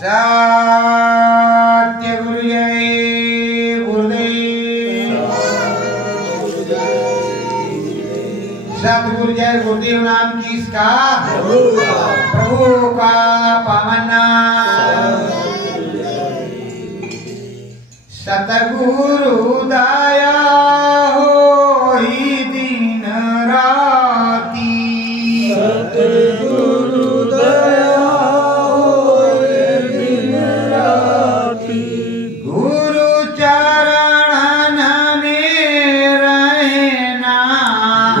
सत्य गुरु जय गुरुदेव। सतगुरु जय गुरुदेव नाम किसका? प्रभु का पावन नाम। सतगुरु दया हो ही दिन राती। सतगुरु दया हो दिन राती। गुरु चरण में रहना।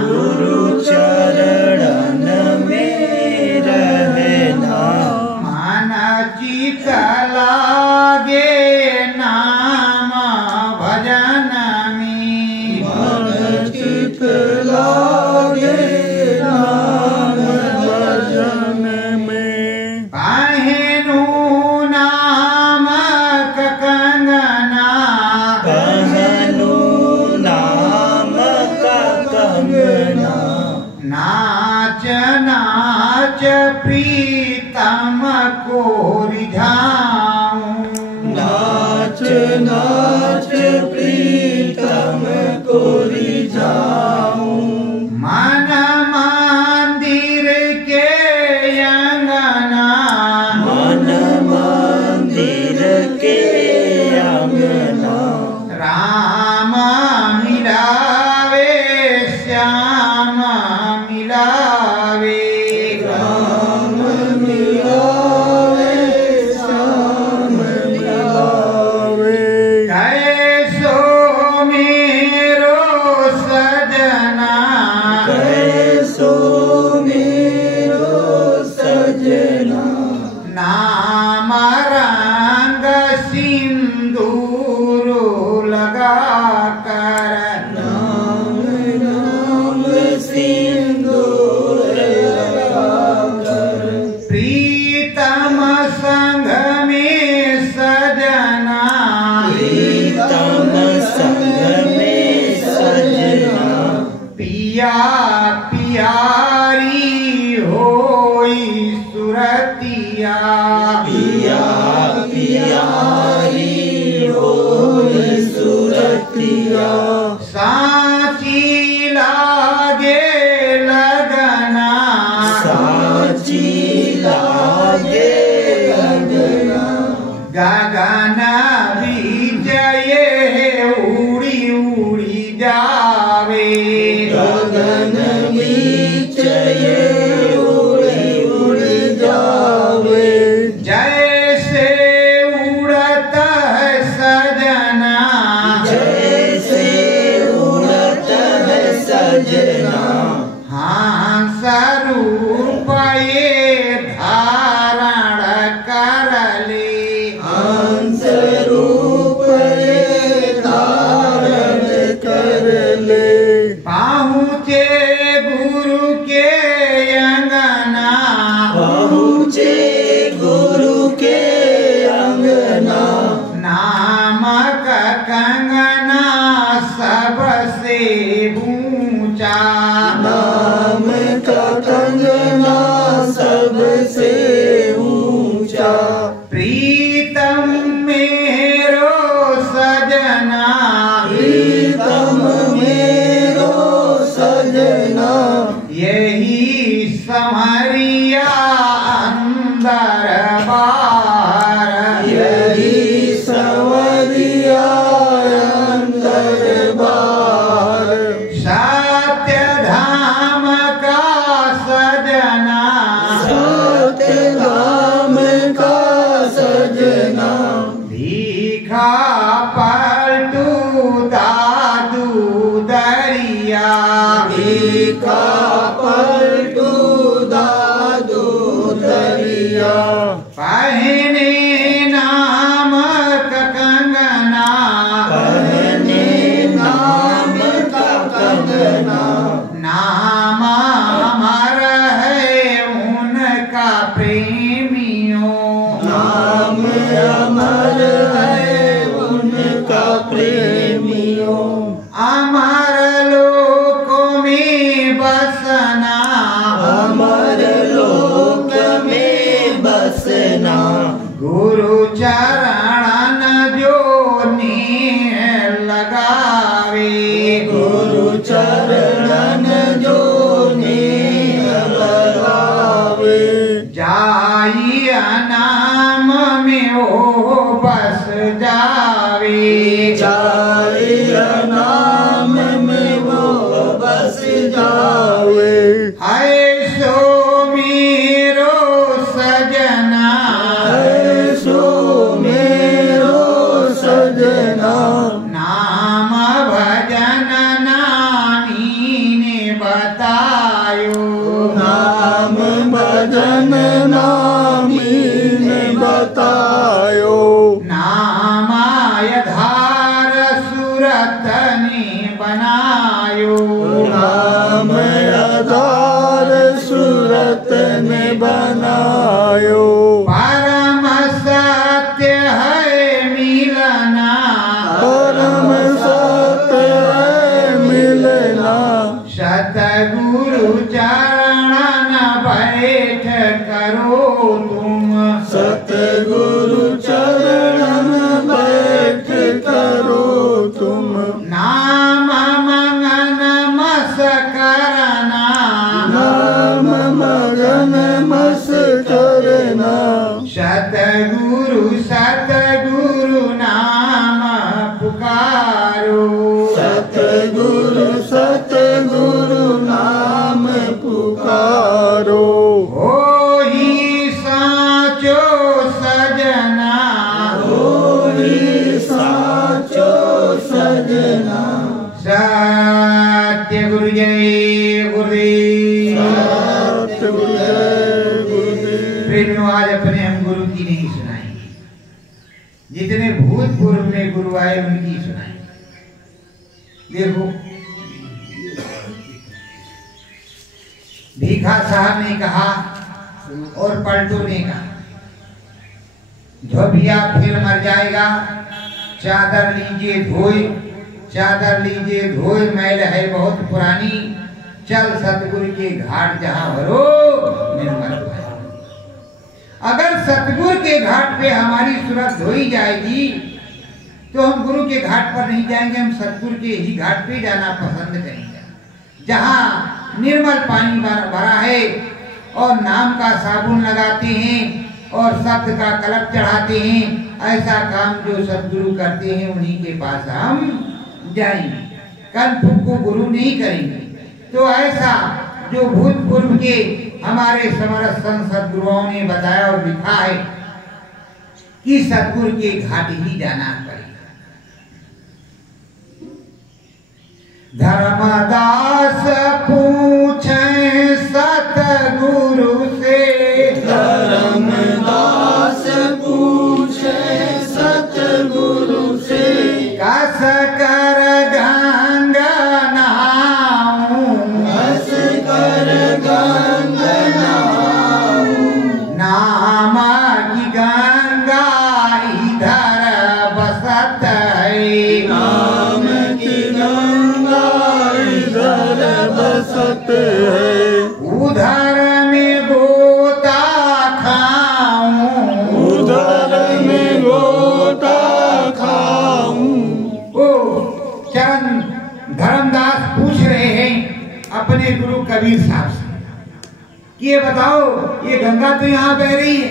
गुरु चरण में रहना। मन चित लागे नाम भजन में। मन चित लागे नाम भजन में। पहनु नामक कंगना। पहनु नाम का कंगना। नाच नाच प्रीतम को रिझाऊं। नाच नाच प्रीतम को रिझाऊं। मन मंदिर के अंगना। मन मंदिर के अंगना। राम मिलावे श्याम मिलावे। राम मिलावे श्याम मिलावे। कैसो मेरो सजना। कैसो मेरो सजना। नाम रंग सिंदूर लगा कर। नाम नाम सिंदूर लगाकर। प्रीतम संग में सजना। प्रीतम संग में सजना। पिया पियारी होई सुरतिया। पिया पियारी होई सुरतिया। साची लागे लगना। साची लागे लगना। गगन विजय उड़ी उड़ी जावे। गगन नीचय उड़ी उड़ी जावे। जैसे उड़त है सजना। जैसे उड़त है सजना। हंस रूप ये धारण कर ले। हंस रूप ये धारण कर ले। पहुँचे गुरु के अंगना। पहुँचे गुरु के अंगना। नामक कंगना सबसे ऊंचा। नाम का कंगना सबसे ऊंचा। प्रीतम मेरो सजना। प्रीतम मेरो सजना। यही संवरिया अंदर बाहर। यही संवरिया अंदर बाहर। सत्य धाम का सजना। सत्य धाम का सजना। भीखा पलटू दादू दरिया। भीखा पलटू दादू दरिया। पहने नामक कंगना। पहने नाम का कंगना। नाम अमर है उनका प्रेमियों। नाम अमर है उनका प्रेमियों। अमर लोकों में बसना। अमर लोक में गुरु चरण जो नीह लगावे गुरु चरण जो नीह लगावे जाइया नाम में वो बस जावे जाइया नाम में वो बस जावे ऐसो मेरो सजना ऐसो मेरो सजना नाम भजन नामी ने बतायो नाम भजन नामी ने बतायो नामाय धार सुरत ने बनायो नाम आधार सूरत ने बनायो परम सत्य है मिलना परम सत्य है मिलना सतगुरु चरण बैठ करो तुम सतगुरु चरण बैठ करो तुम नाम मंगन मस करना नाम मगन मस करना सतगुरु नाम पुकारो सतगुरु नाम पुकारो हो ही साचो सजना होई साचो सजना सत्य गुरु जय गुरुदेव सतगुरु जय गुरुदेव। प्रेमियों, आज अपने हम गुरु की नहीं सुनाएंगे, जितने भूतपूर्व में गुरु आए उनकी सुनाएंगे। देखो, भीखा साहब ने कहा और पलटू ने कहा, धोबिया फिर मर जाएगा, चादर लीजिए धोए, चादर लीजिए धोए, मैल है बहुत पुरानी, चल सतगुरु के घाट जहां भरो निर्मल पानी। अगर सतगुरु के घाट पे हमारी सूरत धोई जाएगी तो हम गुरु के घाट पर नहीं जाएंगे, हम सतगुरु के ही घाट पे जाना पसंद करेंगे, जहां निर्मल पानी भरा है और नाम का साबुन लगाते हैं और शब्द का कलप चढ़ाते हैं। ऐसा काम जो सतगुरु करते हैं उन्हीं के पास हम जाएंगे, कल को गुरु नहीं करेंगे। तो ऐसा जो भूतपूर्व के हमारे समरथ संत सद्गुरुओं ने बताया और लिखा है कि सतगुरु के घाट ही जाना पड़ेगा। धर्मदास पूछे सतगुरु से, धर्मदास पूछे सतगुरु से, कस कर गंगा नहाऊं, हंस कर गंगा नहाऊं, नाम की गंगा इधर बसत है, नाम की गंगा इधर बसत है, उधर में गोता खाऊं, उधर में गोता खाऊं। ओ चरण धर्मदास पूछ रहे हैं अपने गुरु कबीर साहब से कि ये बताओ, ये गंगा तो यहाँ बह रही है,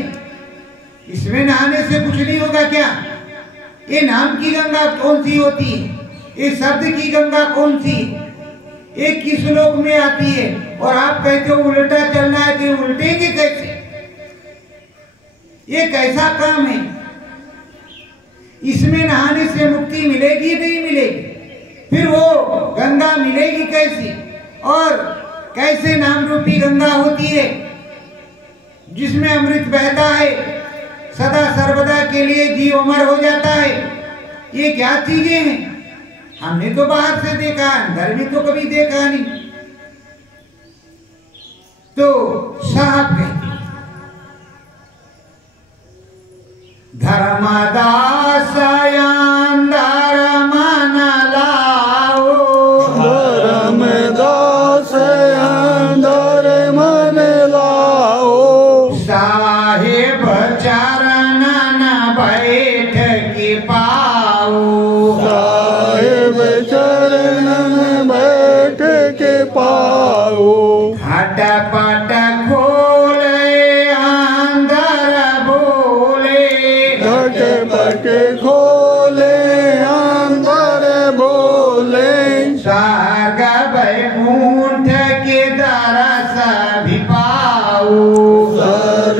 इसमें नहाने से कुछ नहीं होगा क्या? ये नाम की गंगा कौन सी होती है? ये शब्द की गंगा कौन सी? ये किस लोक में आती है? और आप कहते हो उल्टा चलना है, तो उल्टेंगे कैसे? ये कैसा काम है? इसमें नहाने से मुक्ति मिलेगी नहीं मिलेगी? फिर वो गंगा मिलेगी कैसी? और कैसे नाम रूपी गंगा होती है जिसमें अमृत बहता है, सदा सर्वदा के लिए जी अमर हो जाता है? ये क्या चीजें हैं? हमने तो बाहर से देखा, अंदर भी तो कभी देखा नहीं। तो साहब कहते हैं, धर्मदास अंदर मन लाओ, धर्मदास अंदर मन लाओ, साहेब चरण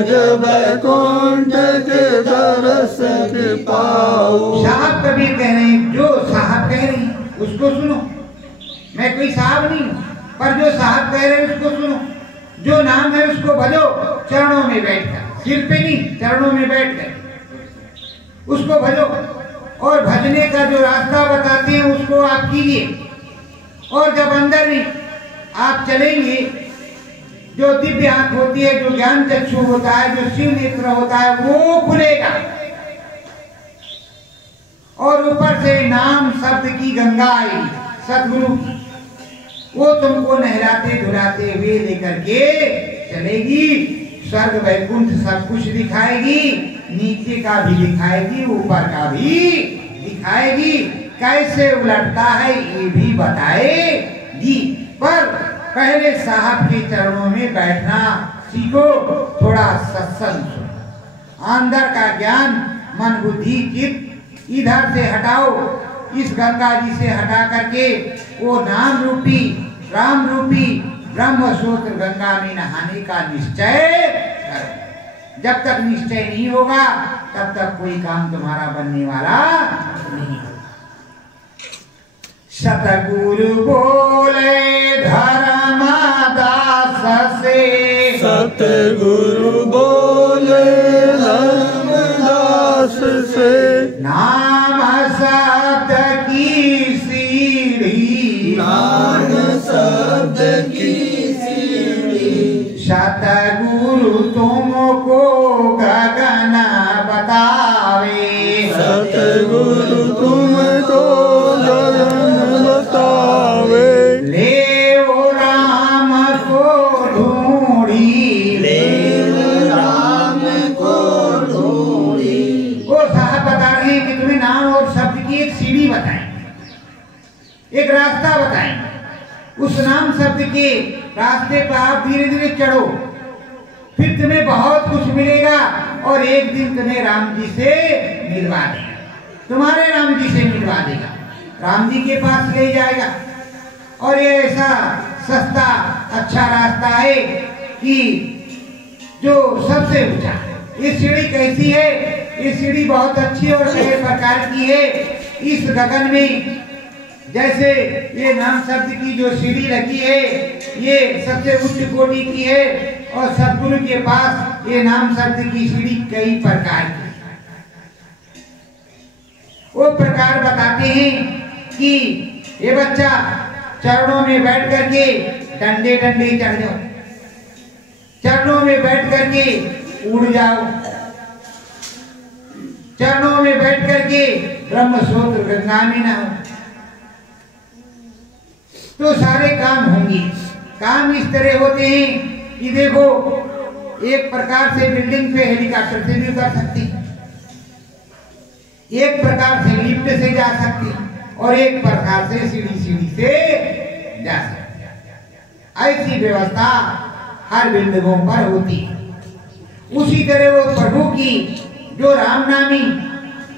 स्वर्ग वैकुंठ के दरस के पाओ। साहब कबीर कह रहे हैं, जो साहब कह रहे हैं उसको सुनो। मैं कोई साहब नहीं हूँ, पर जो साहब कह रहे हैं उसको सुनो। जो नाम है उसको भजो चरणों में बैठकर, सिर पे नहीं, चरणों में बैठकर उसको भजो। और भजने का जो रास्ता बताते हैं उसको आप कीजिए। और जब अंदर में आप चलेंगे, जो दिव्य आंख होती है, जो ज्ञान चक्षु होता है, जो शिव नेत्र होता है, वो खुलेगा। और ऊपर से नाम शब्द की गंगा आई, सदगुरु की, वो तुमको नहलाते धुलाते हुए लेकर के चलेगी। स्वर्ग वैकुंठ सब कुछ दिखाएगी, नीचे का भी दिखाएगी, ऊपर का भी दिखाएगी, कैसे उलटता है ये भी बताएगी। पर पहले साहब के चरणों में बैठना सीखो, थोड़ा सत्संग सुनो। अंदर का ज्ञान मन बुद्धि चित्त इधर से हटाओ, इस गंगा जी से हटा करके वो नाम रूपी राम रूपी ब्रह्म सूत्र गंगा में नहाने का निश्चय करो। जब तक निश्चय नहीं होगा तब तक कोई काम तुम्हारा बनने वाला नहीं। सतगुरु बोले धर्मदास से, सतगुरु बोले धर्मदास से, नाम शब्द की सीढ़ी, नाम शब्द की सीढ़ी, सतगुरु तुमको गगन बतावे, सतगुरु तुमको गगन बतावे। ले ओ राम को ढूंढी, ले राम को ढूंढी। वो साहब बता रहे हैं कि तुम्हें नाम और शब्द की एक सीढ़ी बताएं, एक रास्ता बताएं। उस नाम शब्द के रास्ते पर आप धीरे धीरे चढ़ो, फिर तुम्हें बहुत कुछ मिलेगा। और एक दिन तुम्हें राम जी से मिलवा देगा, तुम्हारे राम जी से मिलवा देगा, राम जी के पास ले जाएगा। और ये ऐसा सस्ता अच्छा रास्ता है कि जो सबसे ऊंचा। ये सीढ़ी कैसी है? ये सीढ़ी बहुत अच्छी और कई प्रकार की है। इस गगन में जैसे ये नाम शब्द की जो सीढ़ी लगी है, ये सबसे उच्च कोटि की है। और सदगुरु के पास ये नाम शब्द की सीढ़ी कई प्रकार की। वो प्रकार बताते हैं कि ये बच्चा चरणों में बैठ करके डंडे डंडे चढ़ जाओ, चरणों में बैठ करके उड़ जाओ, चरणों में बैठ करके ब्रह्म सूत्र गंगा में नहाओ, तो सारे काम होंगे। काम इस तरह होते हैं कि देखो, एक प्रकार से बिल्डिंग पे हेलीकॉप्टर से भी उतर सकती, एक प्रकार से लिफ्ट से जा सकती, और एक प्रकार से सीढ़ी सीढ़ी से जा सकती। ऐसी व्यवस्था हर बिल्डिंगों पर होती है। उसी तरह वो प्रभु की जो रामनामी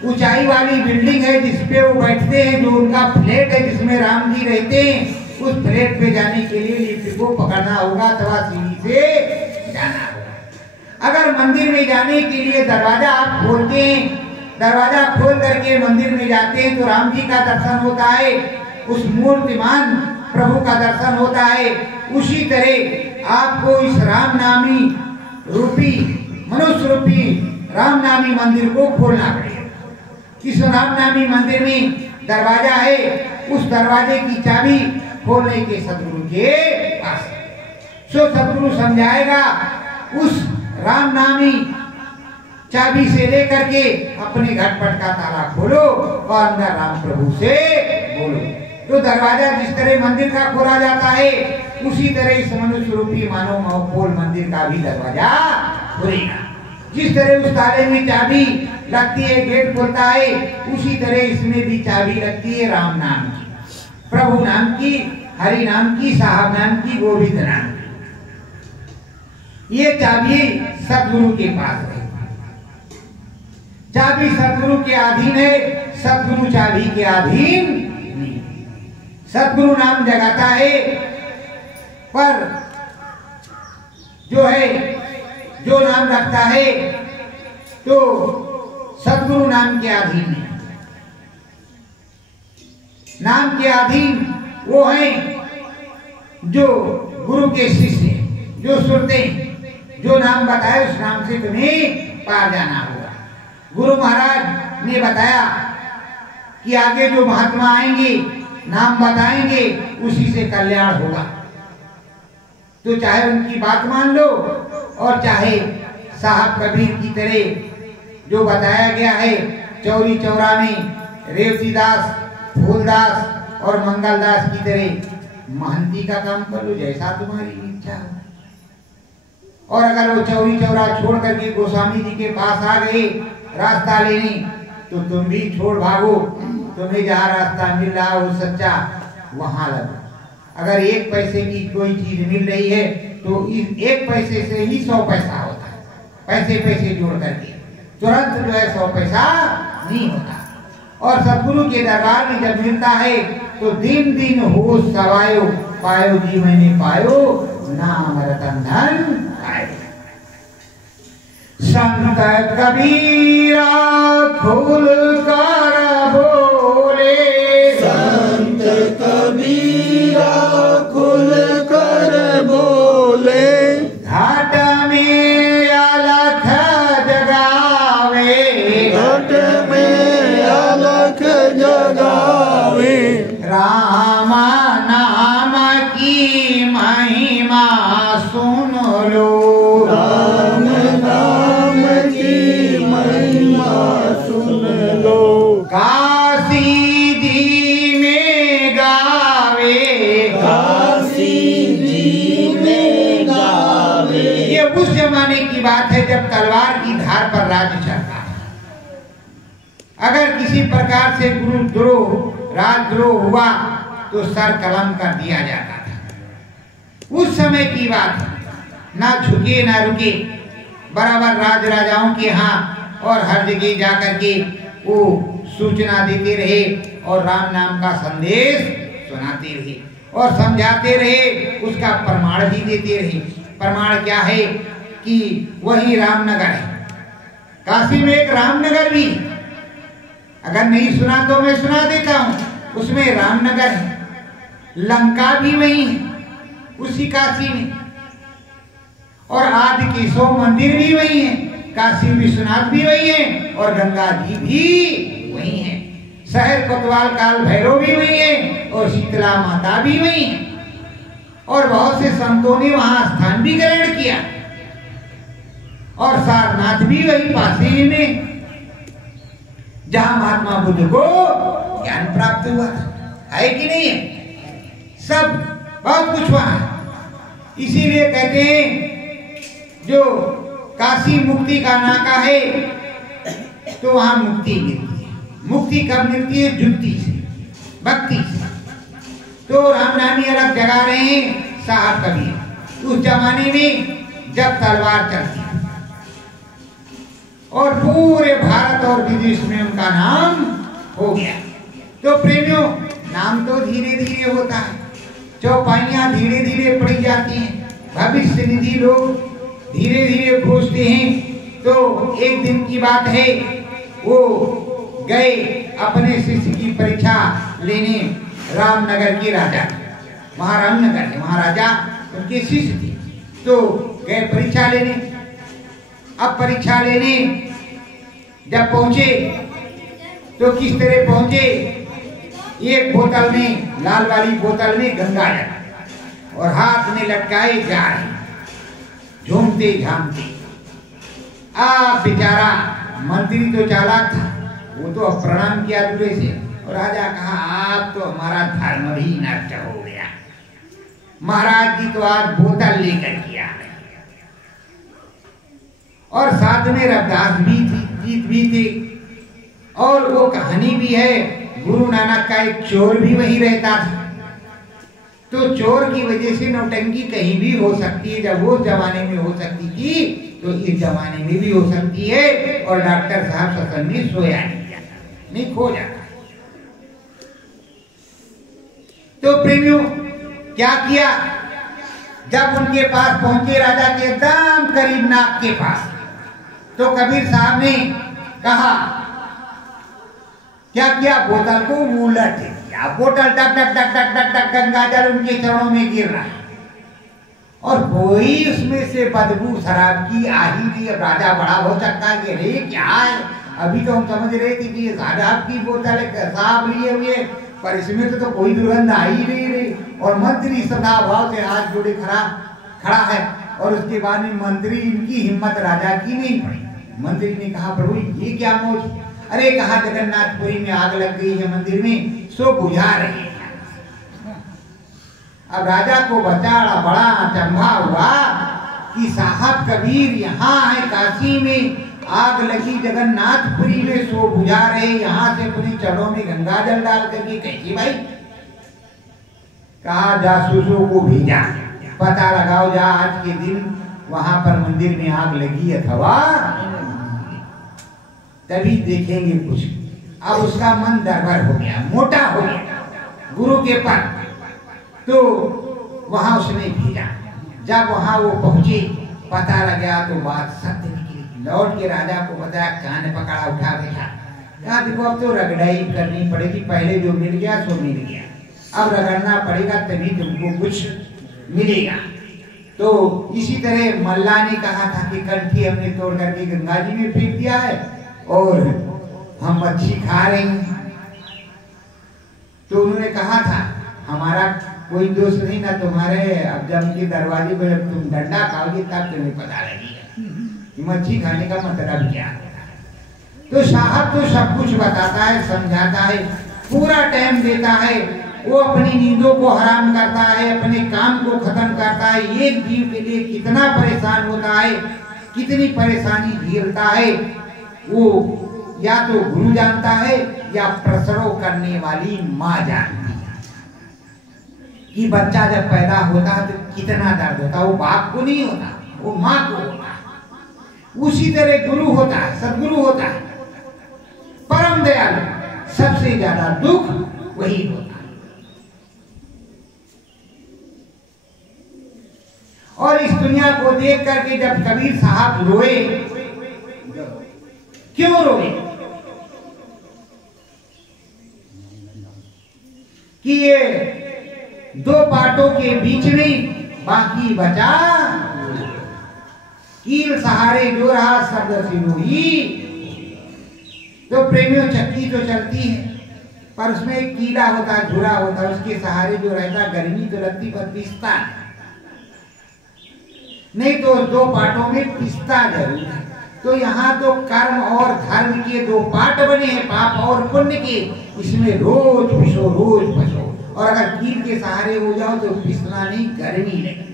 ऊंचाई वाली बिल्डिंग है जिसपे वो बैठते हैं, जो उनका फ्लैट है जिसमें राम जी रहते हैं, उस फ्लैट पे जाने के लिए लिफ्ट को पकड़ना होगा अथवा सीढ़ी से जाना होगा। अगर मंदिर में जाने के लिए दरवाजा आप खोलते हैं, दरवाजा खोल करके मंदिर में जाते हैं, तो राम जी का दर्शन होता है, उस मूर्तिमान प्रभु का दर्शन होता है। उसी तरह आपको इस रामनामी रूपी मनुष्य रूपी रामनामी मंदिर को खोलना पड़ेगा। इस रामनामी मंदिर में दरवाजा है, उस दरवाजे की चाबी खोलने के सदगुरु के पास। सो सदगुरु समझाएगा, उस रामनामी चाबी से लेकर के अपने घटपट का ताला खोलो और अंदर राम प्रभु से बोलो। तो दरवाजा जिस तरह मंदिर का खोला जाता है, उसी तरह इस मनुष्य रूपी मानव महपोल मंदिर का भी दरवाजा खुलेगा। जिस तरह उस ताले में चाबी लगती है, गेट खुलता है, उसी तरह इसमें भी चाबी लगती है राम नाम की, प्रभु नाम की, हरि नाम की, साहब नाम की, गोविंद नाम की। ये चाबी सदगुरु के पास है। चाबी सदगुरु के अधीन है, सदगुरु चाबी के अधीन नहीं। सदगुरु नाम जगाता है, पर जो है जो नाम रखता है तो सद्गुरु नाम के अधीन है। नाम के अधीन वो हैं जो गुरु के शिष्य, जो सुनते हैं, जो नाम बताए उस नाम से तुम्हें पार जाना होगा। गुरु महाराज ने बताया कि आगे जो महात्मा आएंगे नाम बताएंगे उसी से कल्याण होगा। तो चाहे उनकी बात मान लो और चाहे साहब कबीर की तरह जो बताया गया है चौरी चौरा में रेवतीदास, फूलदास और मंगलदास की तरह महंती का काम कर लो, जैसा तुम्हारी इच्छा हो। और अगर वो चौरी चौरा छोड़ करके गोस्वामी जी के पास आ गए रास्ता लेने, तो तुम भी छोड़ भागो। तुम्हें जहाँ रास्ता मिल रहा हो सच्चा, वहां लगो। अगर 1 पैसे की कोई चीज मिल रही है तो इस 1 पैसे से ही 100 पैसा होता है। पैसे पैसे जोड़ करके तुरंत जो है 100 पैसा नहीं होता। और सद्गुरु के दरबार में जब मिलता है तो दिन दिन हो सवायो, पायो जी मैंने पायो, नाम रतन धन पायो। संत कबीरा खुल कर बोले, संत कबीरा खुल कर बोले, घाट में अलख जगावे, घट में अलख जगावे, राम नाम की महिमा सुन लो, राम नाम की महिमा सुन लो, काशी जी में गावे, काशी जी में गावे। ये उस जमाने की बात है जब तलवार की धार पर राज्य चलता था। अगर किसी प्रकार से गुरुद्रोह, राजद्रोह हुआ तो सर कलम कर दिया जाता था। उस समय की बात, ना झुके ना रुके, बराबर राज राजाओं के यहाँ और हर जगह जाकर के वो सूचना देते रहे और राम नाम का संदेश सुनाते रहे और समझाते रहे, उसका प्रमाण भी देते रहे। प्रमाण क्या है कि वही रामनगर है। काशी में एक रामनगर भी, अगर नहीं सुना तो मैं सुना देता हूँ, उसमें रामनगर है। लंका भी वही है, उसी काशी में। और आदि केशव मंदिर भी वही है, काशी विश्वनाथ भी वही है और गंगा जी भी वही है। शहर कोतवाल काल भैरव भी वही है और शीतला माता भी वही है। और बहुत से संतों ने वहां स्थान भी ग्रहण किया। और सारनाथ भी वही पास ही में, जहां महात्मा बुद्ध को ज्ञान प्राप्त हुआ था। है कि नहीं है? सब बहुत कुछ वहां है। इसीलिए कहते हैं जो काशी मुक्ति का नाका है तो वहां मुक्ति मिलती है। मुक्ति कब मिलती है? जुक्ति से, भक्ति से। तो रामनामी अलग जगा रहे हैं साहब कबीर उस जमाने में जब तलवार चलती है और पूरे भारत और विदेश में उनका नाम हो गया। तो प्रेमियों, नाम तो धीरे धीरे होता है, चौपाइयां धीरे धीरे पड़ी जाती हैं, भविष्य निधि लोग धीरे धीरे खोजते हैं। तो एक दिन की बात है, वो गए अपने शिष्य की परीक्षा लेने रामनगर के राजा, वहाँ रामनगर है, महाराजा उनके शिष्य थे। तो गए परीक्षा लेने। अब परीक्षा लेने जब पहुंचे तो किस तरह पहुंचे? एक बोतल में, लाल वाली बोतल में गंगा जल और हाथ में लटकाए जा रहे, झूमते झामते। आप बेचारा मंत्री तो चालाक था, वो तो प्रणाम किया दूर से और राजा कहा आप तो हमारा धर्म भी नष्ट हो गया। महाराज जी तो आज बोतल लेकर किया और साथ में रविदास भी थी, जीत भी थे। और वो कहानी भी है, गुरु नानक का एक चोर भी वहीं रहता था। तो चोर की वजह से नौटंकी कहीं भी हो सकती है। जब वो जमाने में हो सकती थी तो इस जमाने में भी हो सकती है। और डॉक्टर साहब सत्संग में सोया नहीं खो जाता। तो प्रेमियों, क्या किया? जब उनके पास पहुंचे राजा के एकदम करीब नाक के पास, तो कबीर साहब ने कहा क्या किया, बोतल को उलट दिया। बोतल टक टक टक टक टक टक गंगा जल उनके चरणों में गिर रहा है और कोई उसमें से बदबू शराब की आ ही नहीं। अब राजा बड़ा हो सकता है कि अरे क्या है, अभी तो हम समझ रहे थे कि शराब की बोतल साहब लिए हुए, पर इसमें तो कोई दुर्गंध आ ही नहीं रही। और मंत्री सदा भाव से हाथ जोड़े खड़ा है। और उसके बाद में मंत्री, इनकी हिम्मत राजा की नहीं पड़ी। मंत्री ने कहा प्रभु ये क्या मौज, अरे कहा जगन्नाथपुरी में आग लग गई है मंदिर में, सो बुझा रही है। अब राजा को बचाड़ा बड़ा अचंभा हुआ कि साहब कबीर यहाँ है, काशी में आग लगी जगन्नाथपुरी में, सो बुझा रहे, यहाँ से अपने चरणों में गंगा जल डाल करके कैसी भाई। कहा जासूसों को भेजा, पता लगाओ जा आज के दिन वहां पर मंदिर में आग लगी अथवा तभी देखेंगे कुछ। अब उसका मन दरबार हो गया, मोटा हो गया गुरु के पर, तो वहां उसने भेजा। जब वहां वो पहुंचे, पता लगा तो बात सत्य निकली। लौट के राजा को बताया, कान पकड़ा, उठा बैठा, कहा देखो अब तो रगड़ाई करनी पड़ेगी, पहले जो मिल गया सो मिल गया, अब रगड़ना पड़ेगा तभी तुमको कुछ मिलेगा। तो इसी तरह मल्ला ने कहा था कि कंठी हमने तोड़ करके गंगा जी में फेंक दिया है और हम मच्छी खा रहे हैं। तो उन्होंने कहा था हमारा कोई दोष नहीं ना तुम्हारे, अब जब के दरवाजे पर जब तुम डंडा खाओगे तब तुम्हें पता लगेगा कि मच्छी खाने का मतलब क्या होता है। तो साहब तो सब कुछ बताता है, समझाता है, पूरा टाइम देता है, वो अपनी नींदों को हराम करता है, अपने काम को खत्म करता है। एक जीव के लिए कितना परेशान होता है, कितनी परेशानी झेलता है, वो या तो गुरु जानता है या प्रसव करने वाली माँ जानती है कि बच्चा जब पैदा होता है तो कितना दर्द होता है। वो बाप को नहीं होता, वो माँ को होता है। उसी तरह गुरु होता है, सदगुरु होता है, परम दयालु, सबसे ज्यादा दुख वही होता है। और इस दुनिया को देख करके जब कबीर साहब रोए, क्यों रोए कि ये दो पाटों के बीच में बाकी बचा, कील सहारे जो रहा शब्द सिरोही। तो प्रेमियों चक्की तो चलती है पर उसमें एक कीड़ा होता है, झुरा होता है, उसके सहारे जो रहता, गर्मी तो लगती पर पिसता नहीं, तो दो पाटों में पिसता जरूर है। तो यहाँ तो कर्म और धर्म के दो पाट बने हैं, पाप और पुण्य के, इसमें रोज पिसो रोज पिसो। और अगर कील के सहारे हो जाओ तो पिसना नहीं, गर्मी लगे,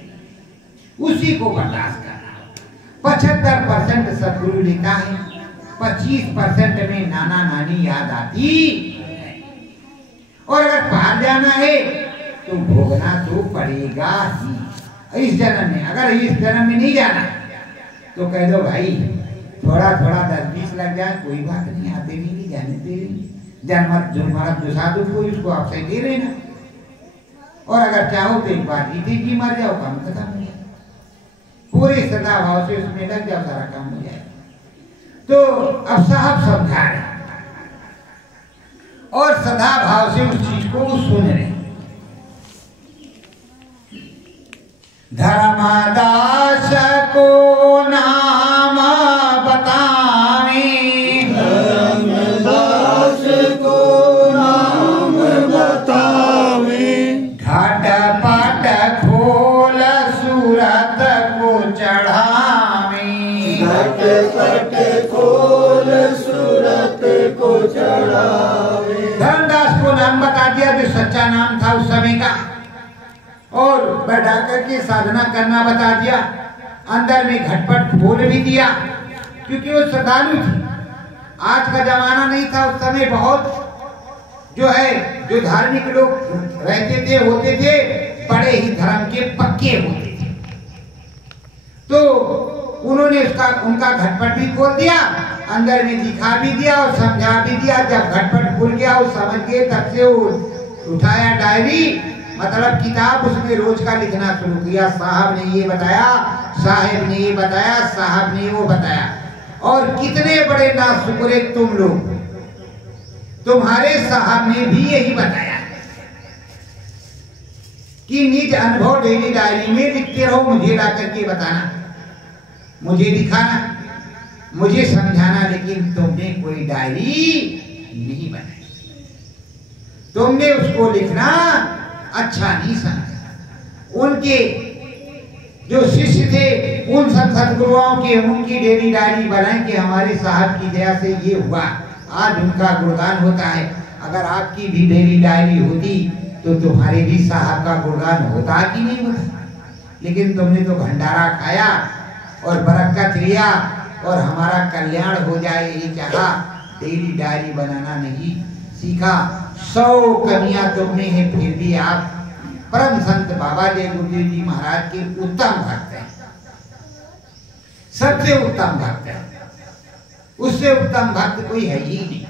उसी को बर्दाश्त करना। 75% सदगुरु लेता है, 25% में नाना नानी याद आती है। और अगर पार जाना है तो भोगना तो पड़ेगा ही इस जन्म में। अगर इस जन्म में नहीं जाना तो कह दो भाई थोड़ा थोड़ा 10-20 लग जाए, कोई बात नहीं, आते नहीं जाने दे रही, जन्मत जो हमारा दुसाधु कोई उसको आपसे दे रहे ना। और अगर चाहो तो एक बार जीते जी मर जाओ, काम खत्म हो जाए, पूरे सदा भाव से उसमें लग जाओ, सारा काम हो जाए। तो अब साहब समझा रहे और सदा भाव से उस चीज को सुन रहे। धर्मदास को नाम बतावे, धर्मदास को नाम बतावे, घटपट खोल सूरत को चढ़ावे, घटपट खोल सूरत को चढ़ावे। धर्मदास को नाम बता दिया जो सच्चा नाम था उस समय का, और बैठा करके साधना करना बता दिया, अंदर में घटपट खोल भी दिया, क्योंकि वो श्रद्धालु थी। आज का जमाना नहीं था, उस समय बहुत जो है जो धार्मिक लोग रहते थे, होते थे, बड़े ही धर्म के पक्के होते थे। तो उन्होंने उनका घटपट भी खोल दिया, अंदर में दिखा भी दिया और समझा भी दिया। जब घटपट खुल गया वो समझ गए, तब से वो उठाया डायरी मतलब किताब उसने रोज का लिखना शुरू किया। साहब ने ये बताया, साहब ने ये बताया, साहब ने वो बताया। और कितने बड़े नाशुक्रे तुम लोग, तुम्हारे साहब ने भी यही बताया कि निज अनुभव डेली डायरी में लिखते रहो, मुझे ला करके बताना, मुझे दिखाना, मुझे समझाना। लेकिन तुमने कोई डायरी नहीं बनाई, तुमने उसको लिखना अच्छा नहीं समझा। उनके जो शिष्य थे उन सदगुरुओं के उनकी डेली डायरी बनाए कि हमारे साहब की दया से ये हुआ, आज उनका गुणगान होता है। अगर आपकी भी डेली डायरी होती तो तुम्हारे भी साहब का गुणगान होता कि नहीं होता? लेकिन तुमने तो भंडारा खाया और बरकत लिया और हमारा कल्याण हो जाए ये चाहा, डेली डायरी बनाना नहीं सीखा। 100 कमियां तुमने हैं, फिर भी आप परम संत बाबा जय गुरुदेव जी महाराज के उत्तम भक्त हैं, सबसे उत्तम भक्त है। उससे उत्तम भक्त कोई है ही नहीं।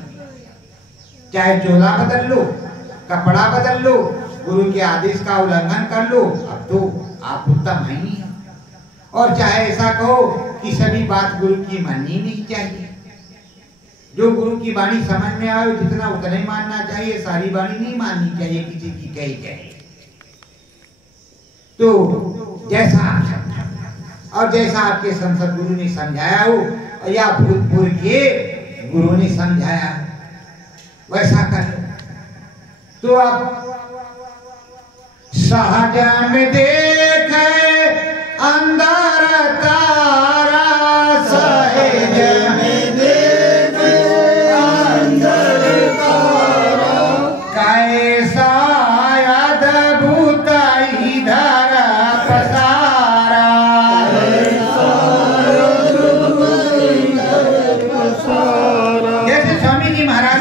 चाहे चोला बदल लो, कपड़ा बदल लो, गुरु के आदेश का उल्लंघन कर लो, अब तो आप उत्तम है ही। और चाहे ऐसा कहो कि सभी बात गुरु की माननी नहीं चाहिए, जो गुरु की वाणी समझ में आए जितना उतना ही मानना चाहिए, सारी वाणी नहीं माननी चाहिए किसी की कही कहे। तो जैसा आप समझा और जैसा आपके संसद गुरु ने समझाया हो या भूतपूर्व के गुरु ने समझाया वैसा कर लो। तो अब सहज में देखे अंदर तारा, सहज में देखे अंदर तारा, कैसा अद्भुत इधर पसारा, जैसे स्वामी जी महाराज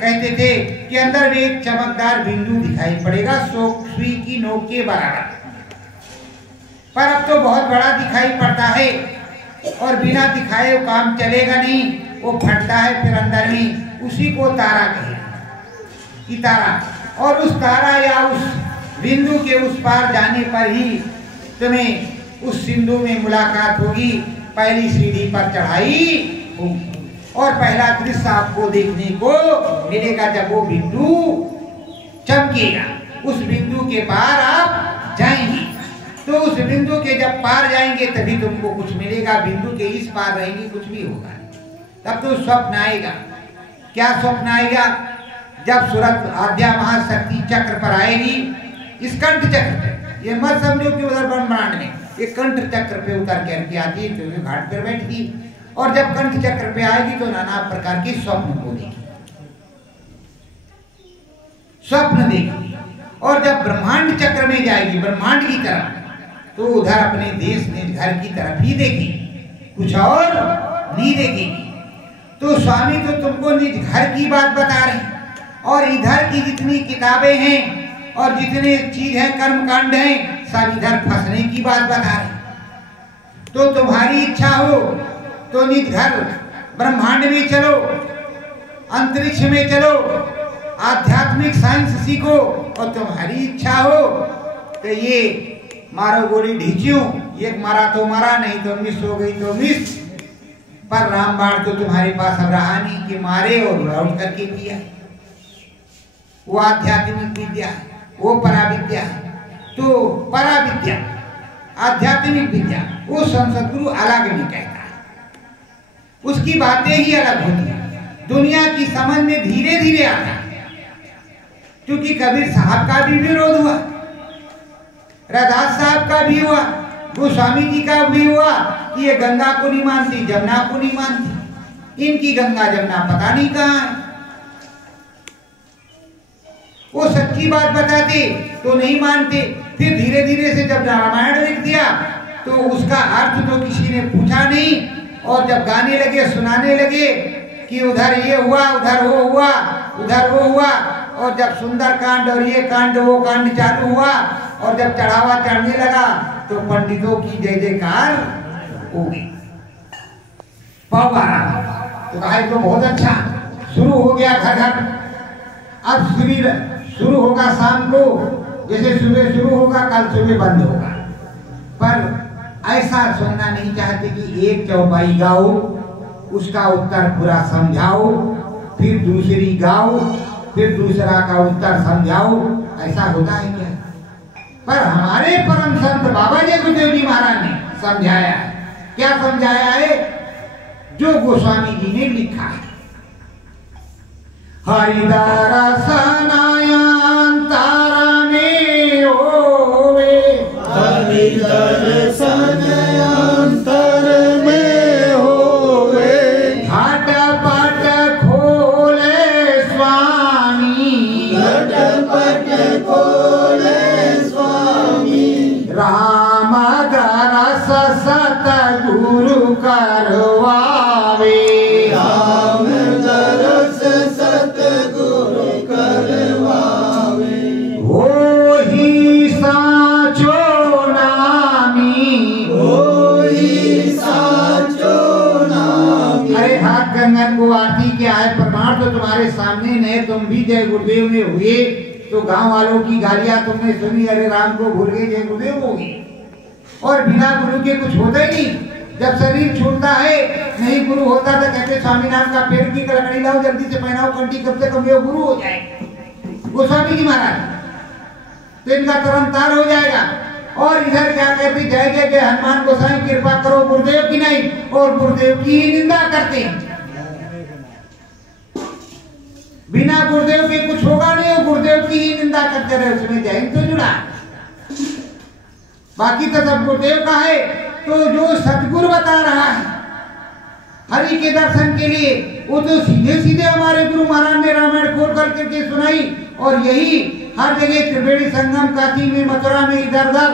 कहते थे कि अंदर में एक चमकदार बिंदु दिखाई पड़ेगा सुई की नोक के बराबर, पर अब तो बहुत बड़ा दिखाई पड़ता है और बिना दिखाए वो काम चलेगा नहीं, वो फटता है फिर अंदर में, उसी को तारा कहे कि तारा। और उस तारा या उस बिंदु के उस पार जाने पर ही तुम्हें उस सिंधु में मुलाकात होगी, पहली सीढ़ी पर चढ़ाई होगी और पहला दृश्य आपको देखने को मिलेगा जब वो बिंदु चमकेगा। उस बिंदु के पार आप जाएंगे, तो उस बिंदु के जब पार जाएंगे तभी तुमको कुछ मिलेगा, बिंदु के इस पार रहेंगे कुछ भी होगा। तब तो स्वप्न आएगा। क्या स्वप्न आएगा? जब सूरत आद्या महाशक्ति चक्र पर आएगी, इस कंठ चक्र पे, ये मत समझो कि उधर ब्रह्मांड में, ये कंठ चक्र पे उतर करके आती है, तो घाट पर बैठती, और जब कंठ चक्र पे आएगी तो नाना प्रकार के स्वप्न को देगी, स्वप्न देगी। और जब ब्रह्मांड चक्र में जाएगी, ब्रह्मांड की तरफ, तो उधर अपने देश में घर की तरफ ही देखेगी, कुछ और नहीं देखेगी। तो स्वामी तो तुमको निज घर की बात बता रहे हैं, और इधर की जितनी किताबें हैं और जितने चीज हैं, कर्म कांड हैं, सब इधर फंसने की बात बता रहे हैं। तो तुम्हारी इच्छा हो तो निज घर ब्रह्मांड में चलो, अंतरिक्ष में चलो, आध्यात्मिक साइंस सीखो, और तुम्हारी इच्छा हो तो ये मारो गोली ढींचियो, एक मारा तो मारा, नहीं तो मिस हो गई तो मिस, पर रामबाण तो तुम्हारे पास अब रहा नहीं कि मारे और राउंड करके किया। वो आध्यात्मिक विद्या है, वो पराविद्या है। तो पराविद्या, आध्यात्मिक विद्या, वो सदगुरु अलग नहीं कहता है, उसकी बातें ही अलग होती है, दुनिया की समझ में धीरे धीरे आता है। क्योंकि कबीर साहब का भी विरोध हुआ, रैदास साहब का भी हुआ, गोस्वामी जी का भी हुआ कि ये गंगा को नहीं मानती, जमुना को नहीं मानती, इनकी गंगा जमुना पता नहीं कहाँ है। वो सच्ची बात बताते तो नहीं मानते, फिर धीरे धीरे से जब रामायण लिख दिया तो उसका अर्थ तो किसी ने पूछा नहीं, और जब गाने लगे, सुनाने लगे कि उधर ये हुआ, उधर वो हुआ, उधर वो हुआ, और जब सुंदर कांड और ये कांड वो कांड चालू हुआ, और जब चढ़ावा चढ़ने लगा तो पंडितों की जय जयकार हो गई। तो कहा तो बहुत अच्छा, शुरू हो गया घर घर। अब शुरू होगा शाम को जैसे सुबह शुरू होगा कल सुबह बंद होगा। पर ऐसा सुनना नहीं चाहते कि एक चौपाई गाओ, उसका उत्तर पूरा समझाओ, फिर दूसरी गाओ, फिर दूसरा का उत्तर समझाओ। ऐसा होता है क्या? पर हमारे परम संत बाबा जी गुरुदेव जी महाराज ने समझाया है। क्या समझाया है? जो गोस्वामी जी ने लिखा है, हरिदर्शनायांतरा में होवे, हरिदर्शनायांतर में होवे, घटपट खोले स्वामी, घटपट खोले स्वामी, राम दरस सतगुरु करवावे, राम दरस सतगुरु करवावे, वो ही साचो नामी, होई साचो नामी। अरे हाथ गंगन को आरती के आए प्रमाण तो तुम्हारे सामने ने, तुम भी जय गुरुदेव में हुए तो गांव वालों की गालियां तुमने सुनी, अरे राम को भूल गए जय गुरुदेव होगी। और बिना गुरु के कुछ होता ही नहीं। जब शरीर छूटता है, नहीं गुरु होता तो कहते स्वामीनाथ का पेड़ की लकड़ी लाओ, जल्दी से पहनाओ कंठी, कब से कम ये गुरु हो जाए गोस्वामी जी महाराज, तो इनका तुरंत तार हो जाएगा। और इधर क्या कहते, जय जय जय हनुमान गोसाई कृपा करो गुरुदेव की नहीं, और गुरुदेव की ही निंदा करते हैं। बिना गुरुदेव के कुछ होगा नहीं, और गुरुदेव की ही निंदा करते रहे, उसमें जैन तो जुड़ा, बाकी तो सब गुरुदेव का है। तो जो सतगुरु बता रहा है हरि के दर्शन के लिए, वो तो सीधे सीधे हमारे गुरु महाराज ने रामायण खोल करके सुनाई। और यही हर जगह त्रिवेणी संगम, काशी में, मथुरा में, इधर उधर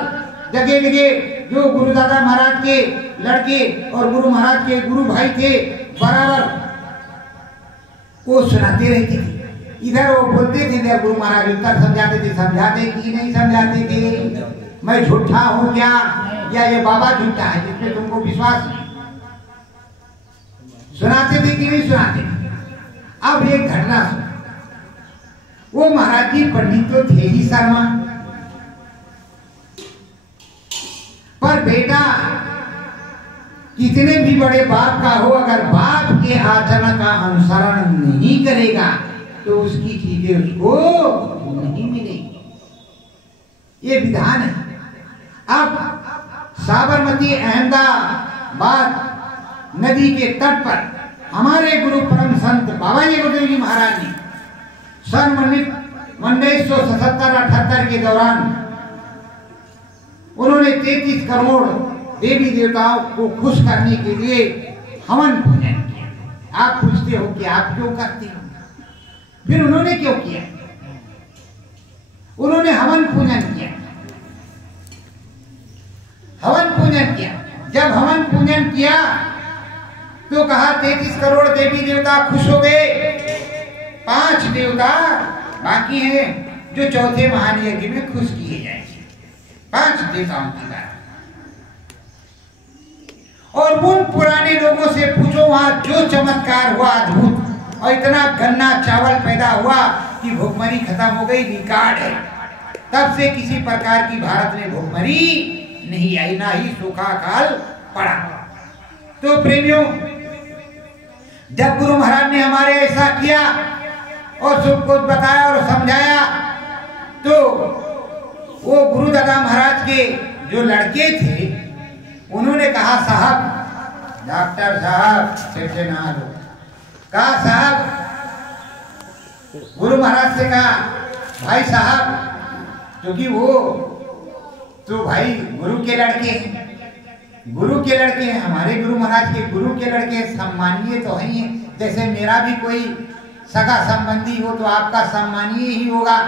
जगह जगह जो गुरु दादा महाराज के लड़के और गुरु महाराज के गुरु भाई थे, बराबर वो सुनाते रहते थे। इधर वो बोलते थे, इधर गुरु महाराज उत्तर समझाते थे। समझाते कि नहीं समझाते थे? मैं झूठा हूं क्या, या ये बाबा झूठा है जिसमें तुमको विश्वास नहीं? सुनाते थे कि नहीं सुनाते? अब एक घटना सुन। वो महाराज जी पंडित तो थे ही शर्मा, पर बेटा कितने भी बड़े बाप का हो, अगर बाप के आचरण का अनुसरण नहीं करेगा तो उसकी चीजें उसको नहीं मिलेगी। ये विधान है। अब साबरमती अहमदाबाद नदी के तट पर हमारे गुरु परम संत बाबा जी गुरुदेव जी महाराज ने सन 1977-78 के दौरान उन्होंने 33 करोड़ देवी देवताओं को खुश करने के लिए हवन पूजन किया। आप पूछते हो कि आप क्यों करते हो? फिर उन्होंने क्यों किया? उन्होंने हवन पूजन किया। हवन पूजन किया। जब हवन पूजन किया तो कहा 33 करोड़ देवी देवता खुश हो गए, 5 देवता बाकी हैं जो चौथे महायज्ञ में खुश किए जाएंगे, 5 देवताओं की बात। और उन पुराने लोगों से पूछो वहां जो चमत्कार हुआ अद्भुत, और इतना गन्ना चावल पैदा हुआ कि भूखमरी खत्म हो गई, रिकॉर्ड है। तब से किसी प्रकार की भारत में भूखमरी नहीं आई, ना ही सूखा काल पड़ा। तो प्रेमियों, जब गुरु महाराज ने हमारे ऐसा किया और सब कुछ बताया और समझाया, तो वो गुरु दादा महाराज के जो लड़के थे उन्होंने कहा, साहब, डॉक्टर साहब, से ना लो, कहा साहब, गुरु महाराज से कहा, भाई साहब, क्योंकि वो तो भाई गुरु के लड़के हैं, गुरु के लड़के हैं, हमारे गुरु महाराज के गुरु के लड़के, सम्मानीय तो है ही। जैसे मेरा भी कोई सगा संबंधी हो तो आपका सम्मानीय ही होगा,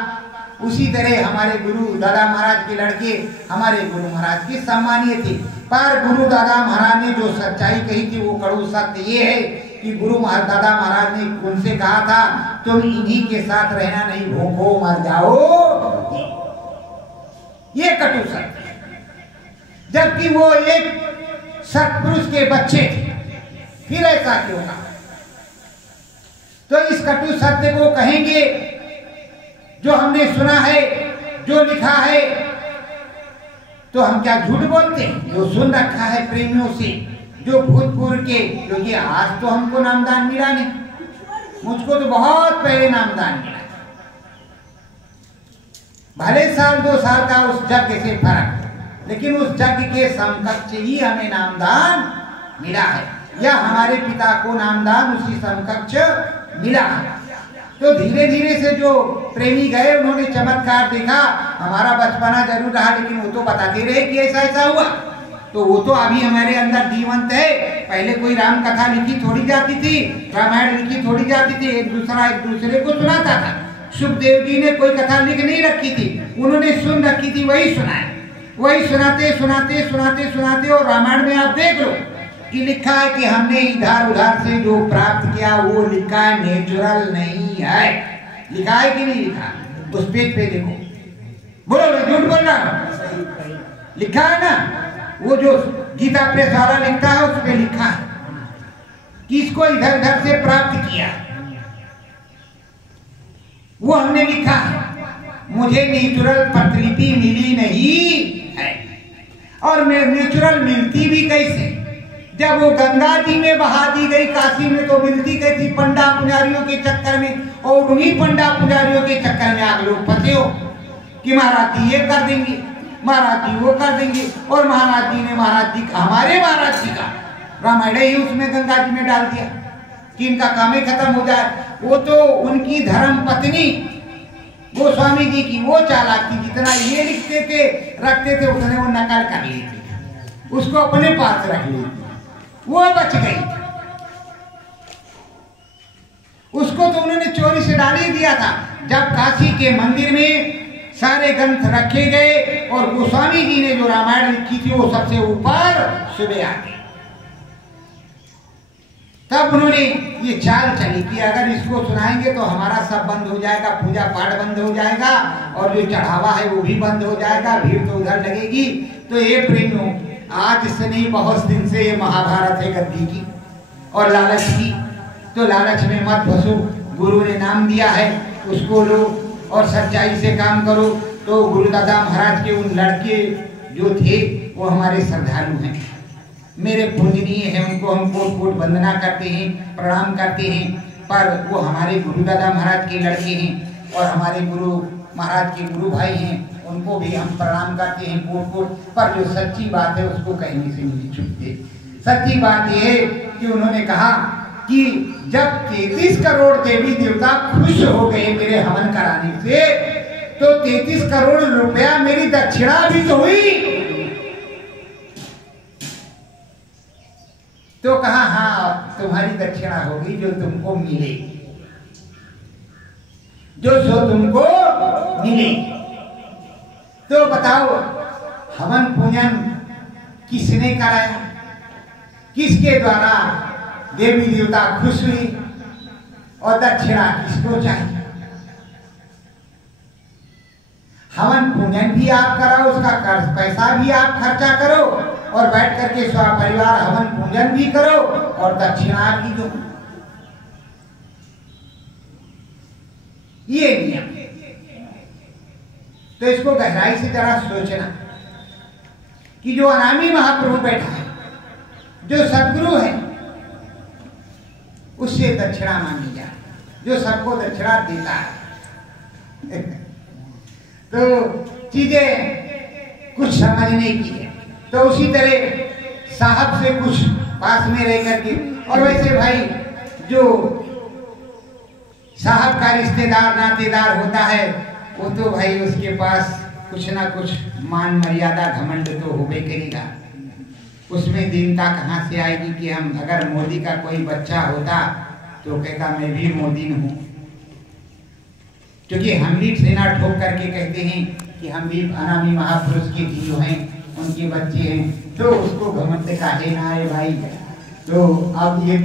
उसी तरह हमारे गुरु दादा महाराज के लड़के हमारे गुरु महाराज के सम्मानीय थे। पर गुरु दादा महाराज ने जो सच्चाई कही थी वो कड़ू सत्य ये है कि गुरु दादा महाराज ने उनसे कहा था, तुम इन्हीं के साथ रहना, नहीं भूखो मर जाओ। ये कटु सत्य। जबकि वो एक सत्पुरुष के बच्चे थे, फिर ऐसा क्यों कहा? तो इस कटु सत्य को कहेंगे जो हमने सुना है जो लिखा है तो हम क्या झूठ बोलते हैं? जो सुन रखा है प्रेमियों से, जो भूतपूर्व के, क्योंकि आज तो हमको नामदान मिला नहीं, मुझको तो बहुत पहले नामदान मिला, भले साल 2 साल का उस यज्ञ से फर्क, लेकिन उस यज्ञ के समकक्ष ही हमें नामदान मिला है, या हमारे पिता को नामदान उसी समकक्ष मिला है। तो धीरे धीरे से जो प्रेमी गए उन्होंने चमत्कार देखा, हमारा बचपना जरूर रहा लेकिन वो तो बताते रहे कि ऐसा ऐसा हुआ, तो वो तो अभी हमारे अंदर जीवंत है। पहले कोई राम कथा लिखी थोड़ी जाती थी, रामायण लिखी थोड़ी जाती थी, एक दूसरे को सुनाता था। सुखदेव जी ने कोई कथा लिख नहीं रखी थी, उन्होंने सुन रखी थी, वही सुनाए, वही सुनाते सुनाते सुनाते सुनाते। और रामायण में आप देख लो कि लिखा है कि हमने इधर उधर से जो प्राप्त किया वो लिखा है, नेचुरल नहीं है। लिखा है कि नहीं लिखा? उस पेज पे देखो, बोलो मैं झूठ बोल रहा हूं? लिखा है ना, वो जो गीता प्रेस वाला लिखता है उस पे लिखा है कि इसको इधर उधर से प्राप्त किया, वो हमने लिखा है। मुझे नेचुरल प्रतिलिपि मिली नहीं है, और नेचुरल मिलती भी कैसे? जब वो गंगा जी में बहा दी गई, काशी में तो मिलती कैसी? पंडा पुजारियों के चक्कर में, और उन्हीं पंडा पुजारियों के चक्कर में आप लोग फंसे हो कि महाराज जी ये कर देंगे, महाराज जी वो कर देंगे, और महाराज जी ने महाराज जी का, हमारे महाराज जी का रामायण ही उसमें गंगा जी में डाल दिया कि इनका काम ही खत्म हो जाए। वो तो उनकी धर्म पत्नी गोस्वामी जी की वो चालाकी, जितना ये लिखते थे रखते थे उतने वो नकल कर लेते, उसको अपने पास रख लेते, वो बच गई। उसको तो उन्होंने चोरी से डाल ही दिया था। जब काशी के मंदिर में सारे ग्रंथ रखे गए और गोस्वामी जी ने जो रामायण लिखी थी वो सबसे ऊपर सुबह आ गई, तब उन्होंने ये चाल चली कि अगर इसको सुनाएंगे तो हमारा सब बंद हो जाएगा, पूजा पाठ बंद हो जाएगा, और जो चढ़ावा है वो भी बंद हो जाएगा, भीड़ तो उधर लगेगी। तो ये प्रेमियों, आज से नहीं बहुत दिन से ये महाभारत है गद्दी की और लालच की। तो लालच में मत फंसो, गुरु ने नाम दिया है उसको लो और सच्चाई से काम करो। तो गुरुदादा महाराज के उन लड़के जो थे वो हमारे श्रद्धालु हैं, मेरे पूजनीय हैं, उनको हम कोट कोट वंदना करते हैं, प्रणाम करते हैं। पर वो हमारे गुरुदादा महाराज के लड़के हैं और हमारे गुरु महाराज के गुरु भाई हैं, उनको भी हम प्रणाम करते हैं कोट कोट। पर जो सच्ची बात है उसको कहने से नहीं छूटते। सच्ची बात यह है कि उन्होंने कहा कि जब 33 करोड़ देवी देवता खुश हो गए मेरे हवन कराने से, तो 33 करोड़ रुपया मेरी दक्षिणा भी तो हुई। तो कहा हाँ तुम्हारी दक्षिणा होगी जो तुमको मिले, जो तुमको मिले। तो बताओ हवन पूजन किसने कराया, किसके द्वारा देवी देवता खुश हुई, और दक्षिणा किसको चाहिए? हवन पूजन भी आप कराओ, उसका पैसा भी आप खर्चा करो, और बैठ करके स्वपरिवार हवन पूजन भी करो और दक्षिणा भी दो। ये नियम। तो इसको गहराई से जरा सोचना कि जो अनामी महाप्रभु बैठा है, जो सदगुरु है, उससे दक्षिणा मांगी जाए, जो सबको दक्षिणा देता है। तो चीजें कुछ समझने की है। तो उसी तरह साहब से कुछ पास में रह करके, और वैसे भाई जो साहब का रिश्तेदार नातेदार होता है वो तो भाई उसके पास कुछ ना कुछ मान मर्यादा घमंड तो होबे करेगा। उसमें दीनता कहाँ से आएगी कि हम, अगर मोदी का कोई बच्चा होता तो कहता मैं भी मोदी हूँ, क्योंकि हम भी सेना ठोक करके कहते हैं कि हम भी अनामी महापुरुष के जीव हैं, उनके बच्चे हैं। तो उसको घमंड का है ना है भाई। तो अब ये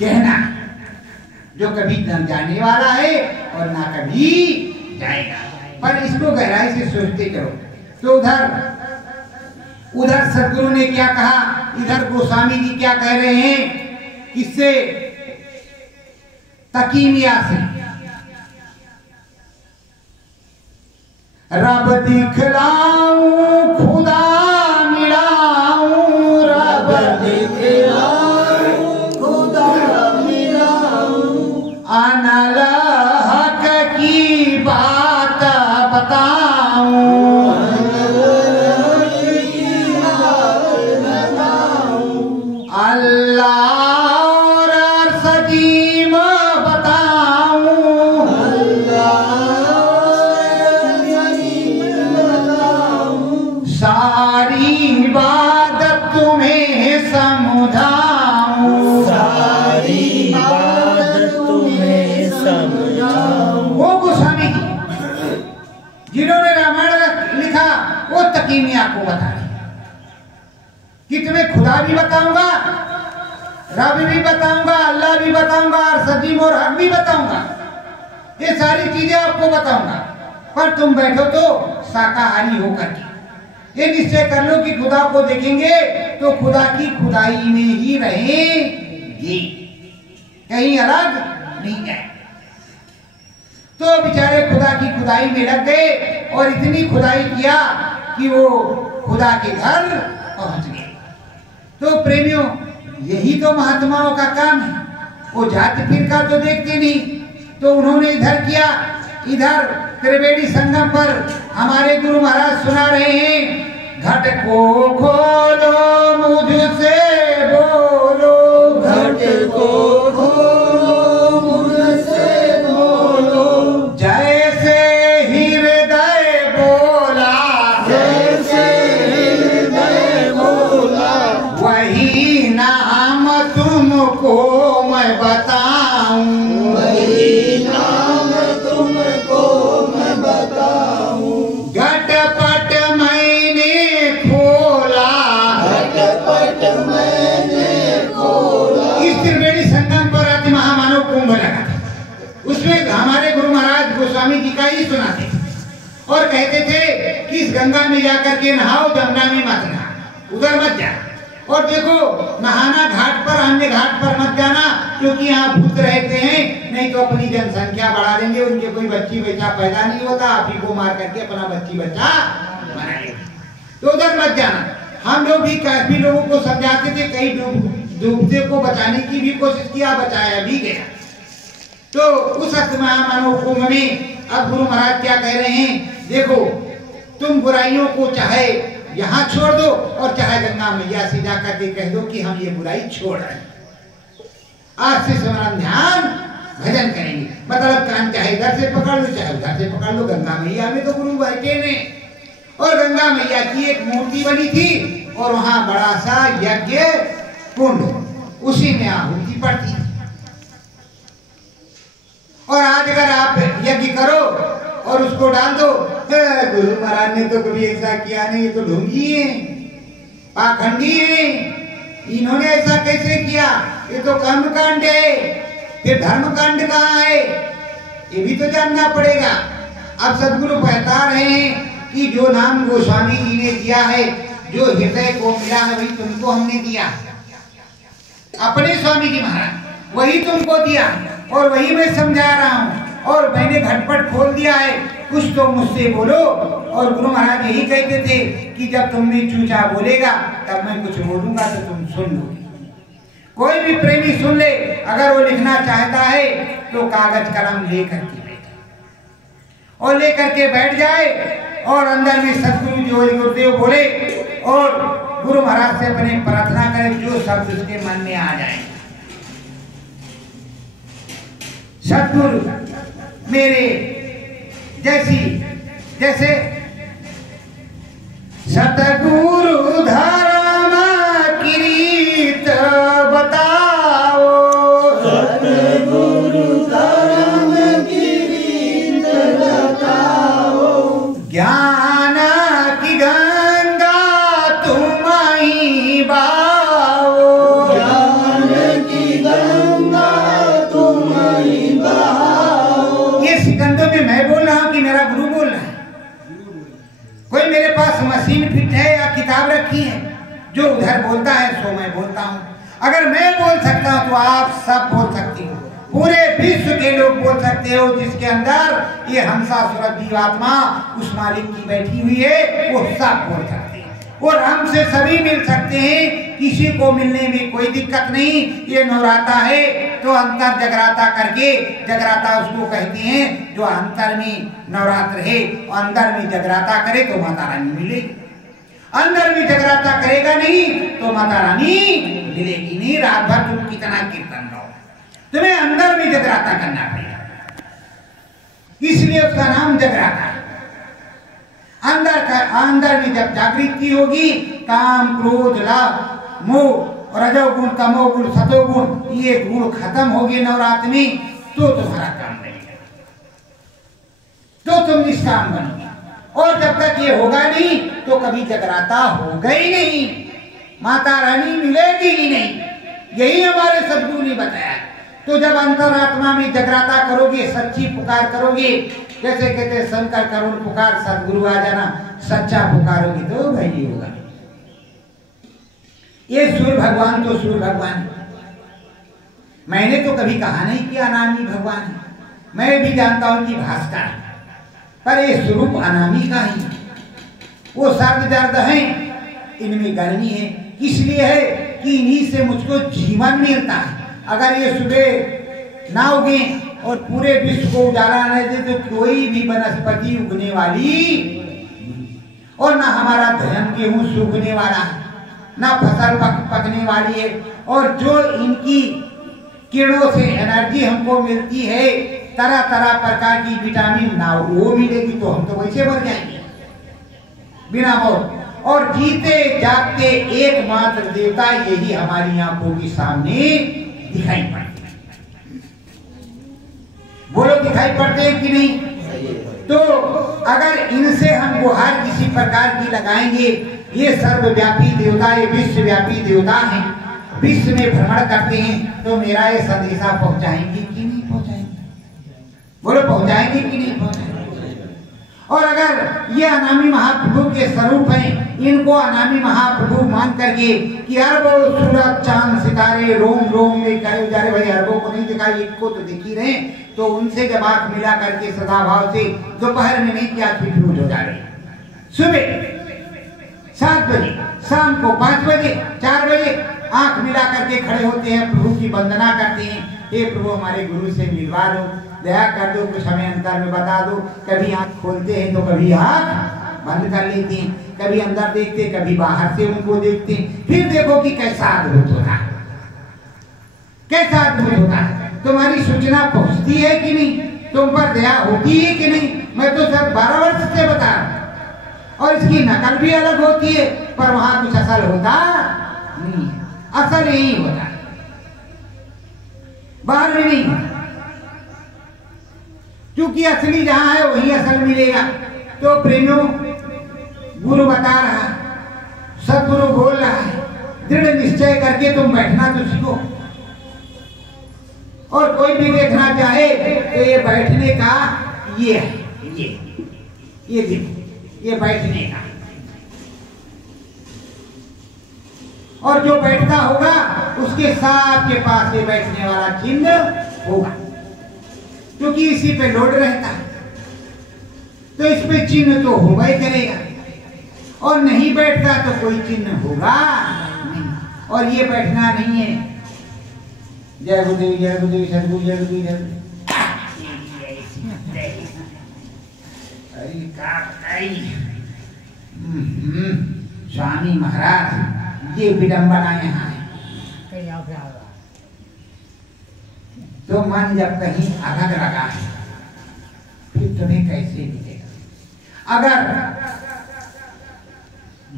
गहना जो कभी न जाने वाला है और ना कभी जाएगा, पर इसको गहराई से सोचते करो। तो उधर सदगुरु ने क्या कहा, इधर गोस्वामी जी क्या कह रहे हैं, किससे? तकीमिया से। रब दिखलाऊं खुदा मिलाऊं, रब दिखलाऊं खुदा मिलाऊं, अनल हक की बात बताऊं, अल्लाह और सजीम बताऊं, सारी इबादत तुम्हें समझाऊं, सारी इबादत तुम्हें समझाऊं। वो गोस्वामी जी जिन्होंने रामायण लिखा वो तकीमी आपको बता रहे कि तुम्हें खुदा भी बताऊंगा, रब भी बताऊंगा, अल्लाह भी बताऊंगा और सजीम और हक भी बताऊंगा। ये सारी चीजें आपको बताऊंगा, पर तुम बैठो तो शाकाहारी होकर के ये निश्चय कर लो कि खुदा को देखेंगे तो खुदा की खुदाई में ही रहेंगे, कहीं अलग नहीं है। तो बेचारे खुदा की खुदाई में लग गए और इतनी खुदाई किया कि वो खुदा के घर पहुंच गए। तो प्रेमियों, यही तो महात्माओं का काम है। वो जाति फिरका तो देखते नहीं, तो उन्होंने इधर किया। इधर त्रिवेणी संगम पर हमारे गुरु महाराज सुना रहे हैं, घट को खोलो मुझसे बोलो, घट को खोलो मुझसे बोलो, जैसे हृदय बोला, जैसे हृदय बोला, वही नाम तुमको मैं बताऊं, वही नाम तुमको मैं बताऊं। घटपट मैंने खोला, घटपट मैंने खोला, इस त्रिवेणी संगम पर अति महामानव कुंभ लगा था। उसमें हमारे गुरु महाराज गोस्वामी जी का ही सुनाते और कहते थे कि इस गंगा में जाकर के नहाओ, जमुना में मत नहा, उधर मत जा। और देखो, नहाना घाट पर, अन्य घाट पर मत जाना, क्योंकि यहाँ भूत रहते हैं, नहीं तो अपनी जनसंख्या बढ़ा देंगे। उनके कोई बच्ची बच्चा पैदा नहीं होता, आप ही को मार करके अपना बच्ची बच्चा बनाएंगे, तो उधर मत जाना। हम लोग भी काफी लोगों को समझाते थे, कई डूबते को बचाने की भी कोशिश किया, बचाया भी गया। तो उस महामानव कुंभ में अब गुरु महाराज क्या कह रहे हैं, देखो तुम बुराइयों को चाहे यहाँ छोड़ दो और चाहे गंगा मैया से जाकर के कह दो कि हम ये बुराई छोड़ रहे हैं, आज से स्मरण ध्यान भजन करेंगे। मतलब कान चाहे इधर से पकड़ लो चाहे उधर से पकड़ लो, गंगा मैया में तो गुरु बैठे ने। और गंगा मैया की एक मूर्ति बनी थी और वहां बड़ा सा यज्ञ कुंड, उसी में आहुति पड़ती थी। और आज अगर आप यज्ञ करो और उसको डाल दो, गुरु महाराज ने तो कभी ऐसा किया नहीं, ये तो ढोंगी है, पाखंडी है, इन्होंने ऐसा कैसे किया, ये तो कर्मकांड है, फिर धर्मकांड कहाँ है, ये भी तो जानना पड़ेगा। अब सदगुरु बता रहे हैं कि जो नाम गोस्वामी जी ने दिया है, जो हृदय को मिला है, वही तुमको हमने दिया, अपने स्वामी जी महाराज वही तुमको दिया और वही मैं समझा रहा हूँ। और मैंने घटपट खोल दिया है, कुछ तो मुझसे बोलो। और गुरु महाराज यही कहते थे कि जब तुम भी चूचा बोलेगा तब मैं कुछ बोलूंगा तो तुम सुन लोगे। कोई भी प्रेमी सुन ले, अगर वो लिखना चाहता है तो कागज कलम लेकर के बैठे और लेकर के बैठ जाए और अंदर में सदगुरु जो गुरुदेव बोले और गुरु महाराज से अपने प्रार्थना करे, जो शब्द उसके मन में आ जाए। सदगुरु मेरे जैसे सतगुरु धर्म कीर्त बताओ, सतगुरु धर्म कीर्त बताओ, ज्ञान की गंगा तुम ही बाओ, ज्ञान की गंगा तुम ही बहाओ। ये सिकंदों में मैं बोल रहा हूँ कि मेरा गुरु बोल रहा है। कोई मेरे पास मशीन फिट है या किताब रखी है, जो उधर बोलता है सो मैं बोलता हूँ। अगर मैं बोल सकता हूँ तो आप सब बोल सकती हो। पूरे विश्व के लोग बोल सकते हो जिसके अंदर ये हंसासुर जीवात्मा उस मालिक की बैठी हुई है, वो सब बोल सकते हैं और हमसे सभी मिल सकते हैं, किसी को मिलने में कोई दिक्कत नहीं। ये नवराता है तो अंतर जगराता करके, जगराता उसको कहते हैं जो अंतर में नवरात्र है, अंदर में जगराता करे तो माता रानी मिलेगी, अंदर में जगराता करेगा नहीं तो माता रानी मिलेगी नहीं। रात भर तुम कितना कीर्तन गाओ, तुम्हें अंदर में जगराता करना पड़ेगा, इसलिए उसका नाम जगराता है। अंदर में जब जागृति होगी, काम क्रोध लाभ मोह रजोगुण तमोगुण सतोगुण ये गुण खत्म हो गए नवरात्र में, तो तुम्हारा काम बनेगा, तो तुम निष्काम बनोगे। और जब तक ये होगा नहीं तो कभी जगराता होगा ही नहीं, माता रानी मिलेगी ही नहीं, यही हमारे सद्गुरु ने बताया। तो जब अंतरात्मा में जगराता करोगे, सच्ची पुकार करोगे, जैसे कहते शंकर करुण पुकार सदगुरु आ जाना, सच्चा पुकारोगे तो भाई होगा। ये सूर्य भगवान तो सूर्य भगवान, मैंने तो कभी कहा नहीं कि अनामी भगवान है, मैं भी जानता हूं कि भास्कर है, पर ये स्वरूप अनामी का ही। वो सर्द जर्द है, इनमें गर्मी है, इसलिए है कि इन्हीं से मुझको जीवन मिलता है। अगर ये सुबह ना उगे और पूरे विश्व को उजाला न दे तो कोई भी वनस्पति उगने वाली, और ना हमारा धन गेहूं सूखने वाला है, ना फसल पकने वाली है। और जो इनकी किरणों से एनर्जी हमको मिलती है, तरह तरह प्रकार की विटामिन ना वो मिलेगी तो हम तो वैसे मर जाएंगे बिना मौत। और जीते जागते एकमात्र देवता यही हमारी आंखों के सामने दिखाई पड़ते हैं। बोलो दिखाई पड़ते हैं कि नहीं? तो अगर इनसे हम गुहार किसी प्रकार की लगाएंगे, ये सर्वव्यापी देवता, ये विश्वव्यापी देवता हैं, विश्व में भ्रमण करते हैं, तो मेरा ये संदेशा पहुंचाएंगे कि नहीं पहुंचाएंगे? बोलो पहुंचाएंगे कि नहीं पहुंचाएंगे? और अगर ये अनामी महाप्रभु के स्वरूप हैं, इनको अनामी महाप्रभु मान करके कि अरबों सूरज चांद सितारे रोम रोम में करे जा रहे, भाई अरबों को नहीं दिखाई, एक को तो दिख ही रहे, तो उनसे जब आंख मिला करके सदा भाव से दोपहर में नहीं किया फिफ्यूज हो जा रही, सुबह 7 बजे, शाम को 5 बजे 4 बजे आंख मिला करके खड़े होते हैं, प्रभु की वंदना करते हैं, हे प्रभु हमारे गुरु से मिलवा दो, दया कर दो, कुछ हमें अंतर में बता दो। कभी आंख खोलते हैं तो कभी आंख बंद कर लेते हैं, कभी अंदर देखते, कभी बाहर से उनको देखते हैं। फिर देखो कि कैसा अद्भुत होता है, कैसा अद्भुत होता है। तुम्हारी सूचना पहुंचती है कि नहीं, तुम पर दया होती है कि नहीं? मैं तो सब 12 वर्ष से बता रहा हूं, और इसकी नकल भी अलग होती है, पर वहां कुछ असल होता नहीं है, असल यही होता है, बाहर में नहीं होता। क्योंकि असली जहां है वही असल मिलेगा। तो प्रेमियों, गुरु बता रहा है, सदगुरु बोल रहा है, दृढ़ निश्चय करके तुम बैठना तो सीखो। और कोई भी देखना चाहे तो ये बैठने का ये है, ये देखो, ये बैठने का। और जो बैठता होगा उसके साथ के पास ये बैठने वाला चिन्ह होगा, क्योंकि इसी पे लोड रहता है, तो इस पे चिन्ह तो होगा ही करेगा। और नहीं बैठता तो कोई चिन्ह होगा नहीं। और ये बैठना नहीं है, जय गुरुदेव जय गुरुदेव सदगुरु जय गुरुदेव जय गुरुदेव। अरे का स्वामी महाराज ये विडंबना यहाँ है। तो मन जब कहीं अलग लगा है फिर तुम्हें कैसे मिलेगा? अगर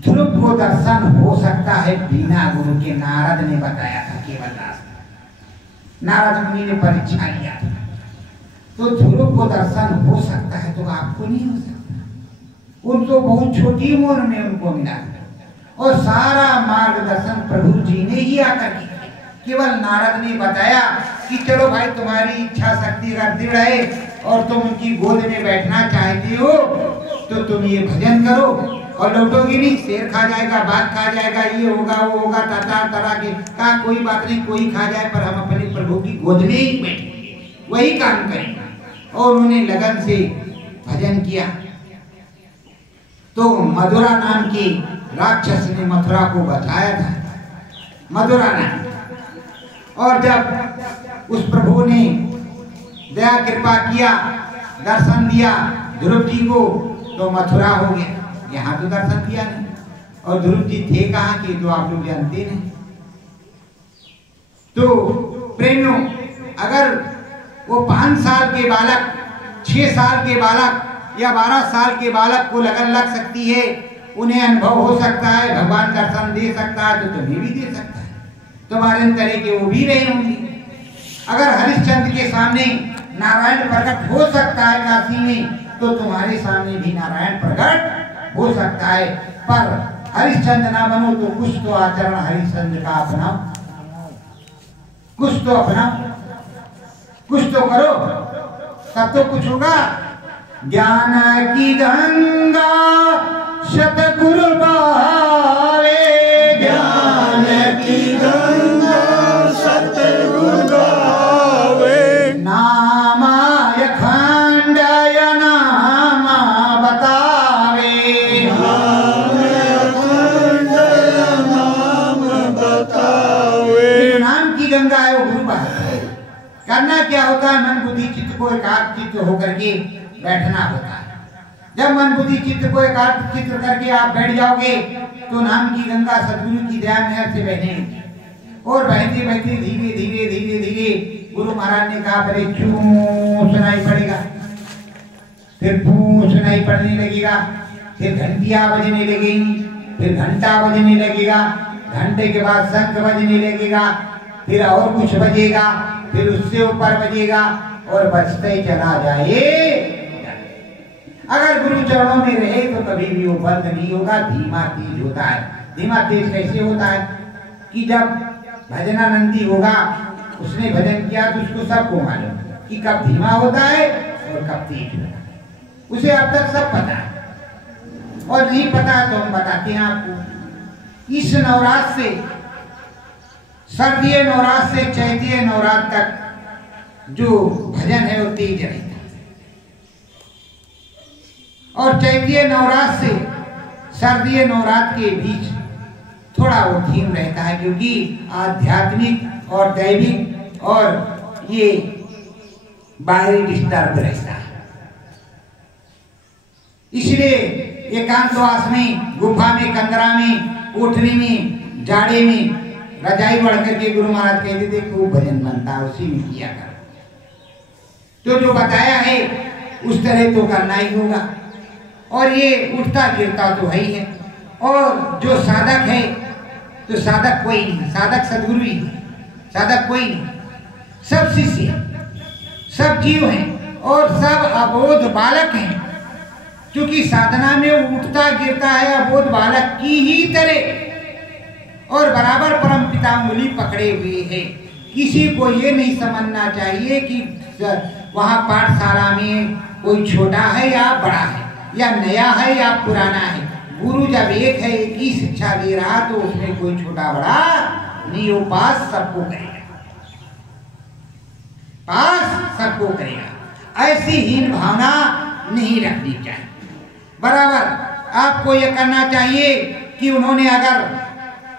ध्रुव को दर्शन हो सकता है बिना गुरु के, नारद ने बताया था केवल दास, नारद मुनि ने परीक्षा लिया था, तो ध्रुव को दर्शन हो सकता है तो आपको नहीं हो सकता। उनको बहुत छोटी उम्र में उनको मिला, और सारा मार्गदर्शन प्रभु जी ने ही आकर किया। केवल नारद ने बताया कि चलो भाई तुम्हारी इच्छा शक्ति अगर दृढ़ है और तुम उनकी गोद में बैठना चाहती हो तो तुम ये भजन करो, और लौटोगी नहीं, शेर खा जाएगा, बाघ खा जाएगा, ये होगा वो होगा, तरह तरह के का कोई बात नहीं, कोई खा जाए, पर हम अपने प्रभु की गोद में ही बैठेंगे। वही काम करेंगे। और उन्होंने लगन से भजन किया। तो मधुरा नाम के राक्षस ने मथुरा को बताया था, मधुरा नाम। और जब उस प्रभु ने दया कृपा किया, दर्शन दिया ध्रुव जी को, तो मथुरा हो गया। यहाँ तो दर्शन दिया नहीं। और ध्रुव जी थे कहाँ के तो आप लोग जानते नहीं। तो प्रेमियों, अगर वो 5 साल के बालक, 6 साल के बालक या 12 साल के बालक को लगन लग सकती है, उन्हें अनुभव हो सकता है, भगवान दर्शन दे सकता है, तो तुम्हें भी दे सकता है। तुम्हारे तरह के वो भी रहे होंगे। अगर हरिश्चंद्र के सामने नारायण प्रकट हो सकता है काशी में, तो तुम्हारे सामने भी नारायण प्रकट हो सकता है। पर हरिश्चंद्र ना बनो तो कुछ तो आचरण हरिश्चंद्र का अपनाओ, कुछ तो अपनाओ, कुछ तो करो, तब तो कुछ होगा। ज्ञान की गंगा सतगुरु बहावे, ज्ञान की गंगा सतगुरु बहावे, नामाय खंड नाम बतावे, नाम बतावे। नाम की गंगा है वो गुरु बहावे। करना क्या होता है? मन बुद्धि चित्त को एकाग्रचित्त होकर के बैठना होता है। जब मन बुद्धि चित्त को एकाग्रचित्त करके आप बैठ जाओगे, तो नाम की गंगा सद्गुरु की दया मेहर से बहेगी। और बहते बहते धीरे धीरे धीरे धीरे गुरु महाराज ने कहा, पहले चू सुनाई पड़ेगा, फिर फू सुनाई पड़ने लगेगा, फिर घंटियां बजने लगेंगी, फिर घंटा बजने लगेगा, घंटे के बाद शंख बजने लगेगा, फिर और कुछ बजेगा, फिर उससे ऊपर बजेगा, और बजते ही चला जाए। अगर गुरु चरणों में रहे तो कभी भी वो बंद नहीं होगा, धीमा तेज होता है। धीमा तेज कैसे होता है कि जब भजनानंदी होगा, उसने भजन किया तो उसको सबको मालूम कि कब धीमा होता है और कब तेज होता है। उसे अब तक सब पता है, और नहीं पता तो हम बताते हैं आपको। इस नवरात्र से, सर्दीय नवरात्र से चैतीय नवरात्र तक जो भजन है वो तेज रहता है, और चैतीय नवरात्र से सर्दीय नवरात्र के बीच थोड़ा वो थीम रहता है, क्योंकि आध्यात्मिक और दैविक और ये बाहरी डिस्टर्ब रहता है। इसलिए एकांतवास में, गुफा में, कंदरा में, कोठरी में, जाड़े में रजाई बढ़ करके गुरु महाराज कहते थे खूब भजन बनता है, उसी में किया कर। तो जो बताया है उस तरह तो करना ही होगा। और ये उठता गिरता तो है ही है। और जो साधक है, तो साधक कोई नहीं, साधक सदगुरु ही है, साधक कोई नहीं। सब शिष्य हैं, सब जीव हैं, और सब अबोध बालक हैं। क्योंकि साधना में उठता गिरता है अबोध बालक की ही तरह, और बराबर परम पिता अंगुली पकड़े हुए है। किसी को ये नहीं समझना चाहिए कि वहां पाठशाला में कोई छोटा है या बड़ा है, या नया है या पुराना है। गुरु जब एक है, एक ही शिक्षा दे रहा, तो उसमें कोई छोटा बड़ा नहीं, वो पास सबको करेगा, पास सबको करेगा। ऐसी हीन भावना नहीं रखनी चाहिए। बराबर आपको ये करना चाहिए कि उन्होंने अगर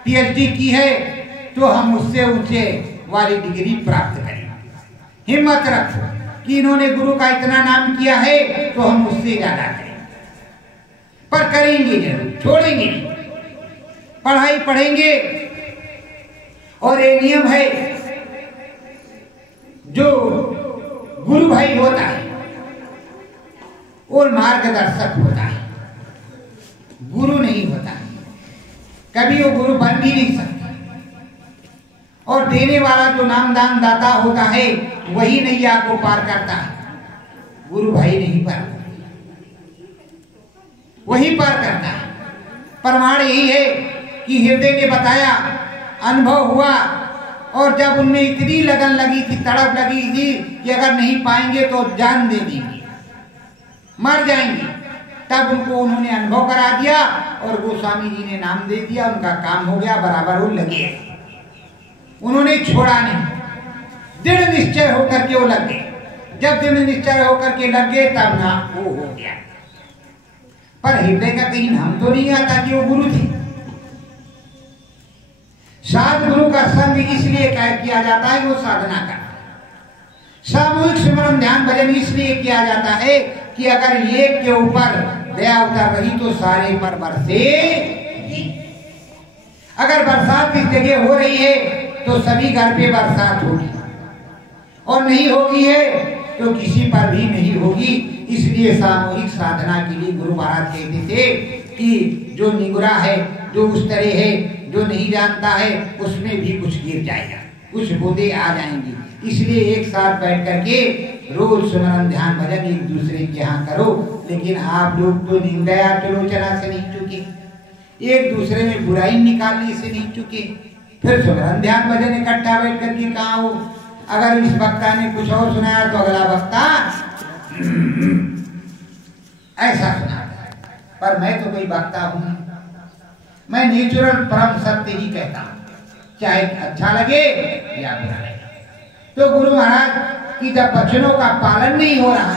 पीएचडी की है तो हम उससे ऊंचे वाली डिग्री प्राप्त करें। हिम्मत रखो कि इन्होंने गुरु का इतना नाम किया है तो हम उससे ज्यादा करें, पर करेंगे जरूर, छोड़ेंगे नहीं। पढ़ाई पढ़ेंगे, और ये नियम है, जो गुरु भाई होता है और मार्गदर्शक होता है, गुरु नहीं होता है। कभी वो गुरु बन भी नहीं सकता। और देने वाला जो नामदान दाता होता है वही नैया को पार करता है, गुरु भाई नहीं पार करता, वही पार करता है। प्रमाण यही है कि हृदय ने बताया, अनुभव हुआ, और जब उनमें इतनी लगन लगी थी, तड़प लगी थी कि अगर नहीं पाएंगे तो जान दे देंगे, मर जाएंगे, तब उनको उन्होंने अनुभव करा दिया, और गोस्वामी जी ने नाम दे दिया, उनका काम हो गया, बराबर वो लगे। उन्होंने छोड़ा नहीं, दृढ़ निश्चय होकर के वो लग गए। जब दृढ़ निश्चय होकर के लग गए तब ना वो हो गया। पर हृदय का कहीं नाम तो नहीं आता कि वो गुरु थे। सद्गुरु का संग इसलिए किया जाता है कि वो साधना कर। सामूहिक सिमरन ध्यान भजन इसलिए किया जाता है कि अगर एक के ऊपर दया उतर रही तो सारे पर बरसे। अगर बरसात इस जगह हो रही है तो सभी घर पे बरसात होगी, और नहीं होगी है तो किसी पर भी नहीं होगी। इसलिए सामूहिक साधना के लिए गुरु महाराज कहते थे कि जो निगुरा है, जो उस तरह है, जो नहीं जानता है, उसमें भी कुछ गिर जाएगा, कुछ बूंदे आ जाएंगी। इसलिए एक साथ बैठ करके रोज सुमरन ध्यान भजन एक दूसरे के यहाँ करो। लेकिन आप लोग तो निंदा चलोचना से नहीं चुके, एक दूसरे में बुराई निकालने से नहीं चुके, फिर सुमरन ध्यान भजन इकट्ठा बैठ करके कहाँ हो। अगर इस वक्ता ने कुछ और सुनाया तो अगला वक्ता ऐसा सुनाता है। पर मैं तो कोई वक्ता हूं, मैं नेचुरल परम सत्य ही कहता हूं, चाहे अच्छा लगे या बुरा लगे। तो गुरु महाराज की जब वचनों का पालन नहीं हो रहा,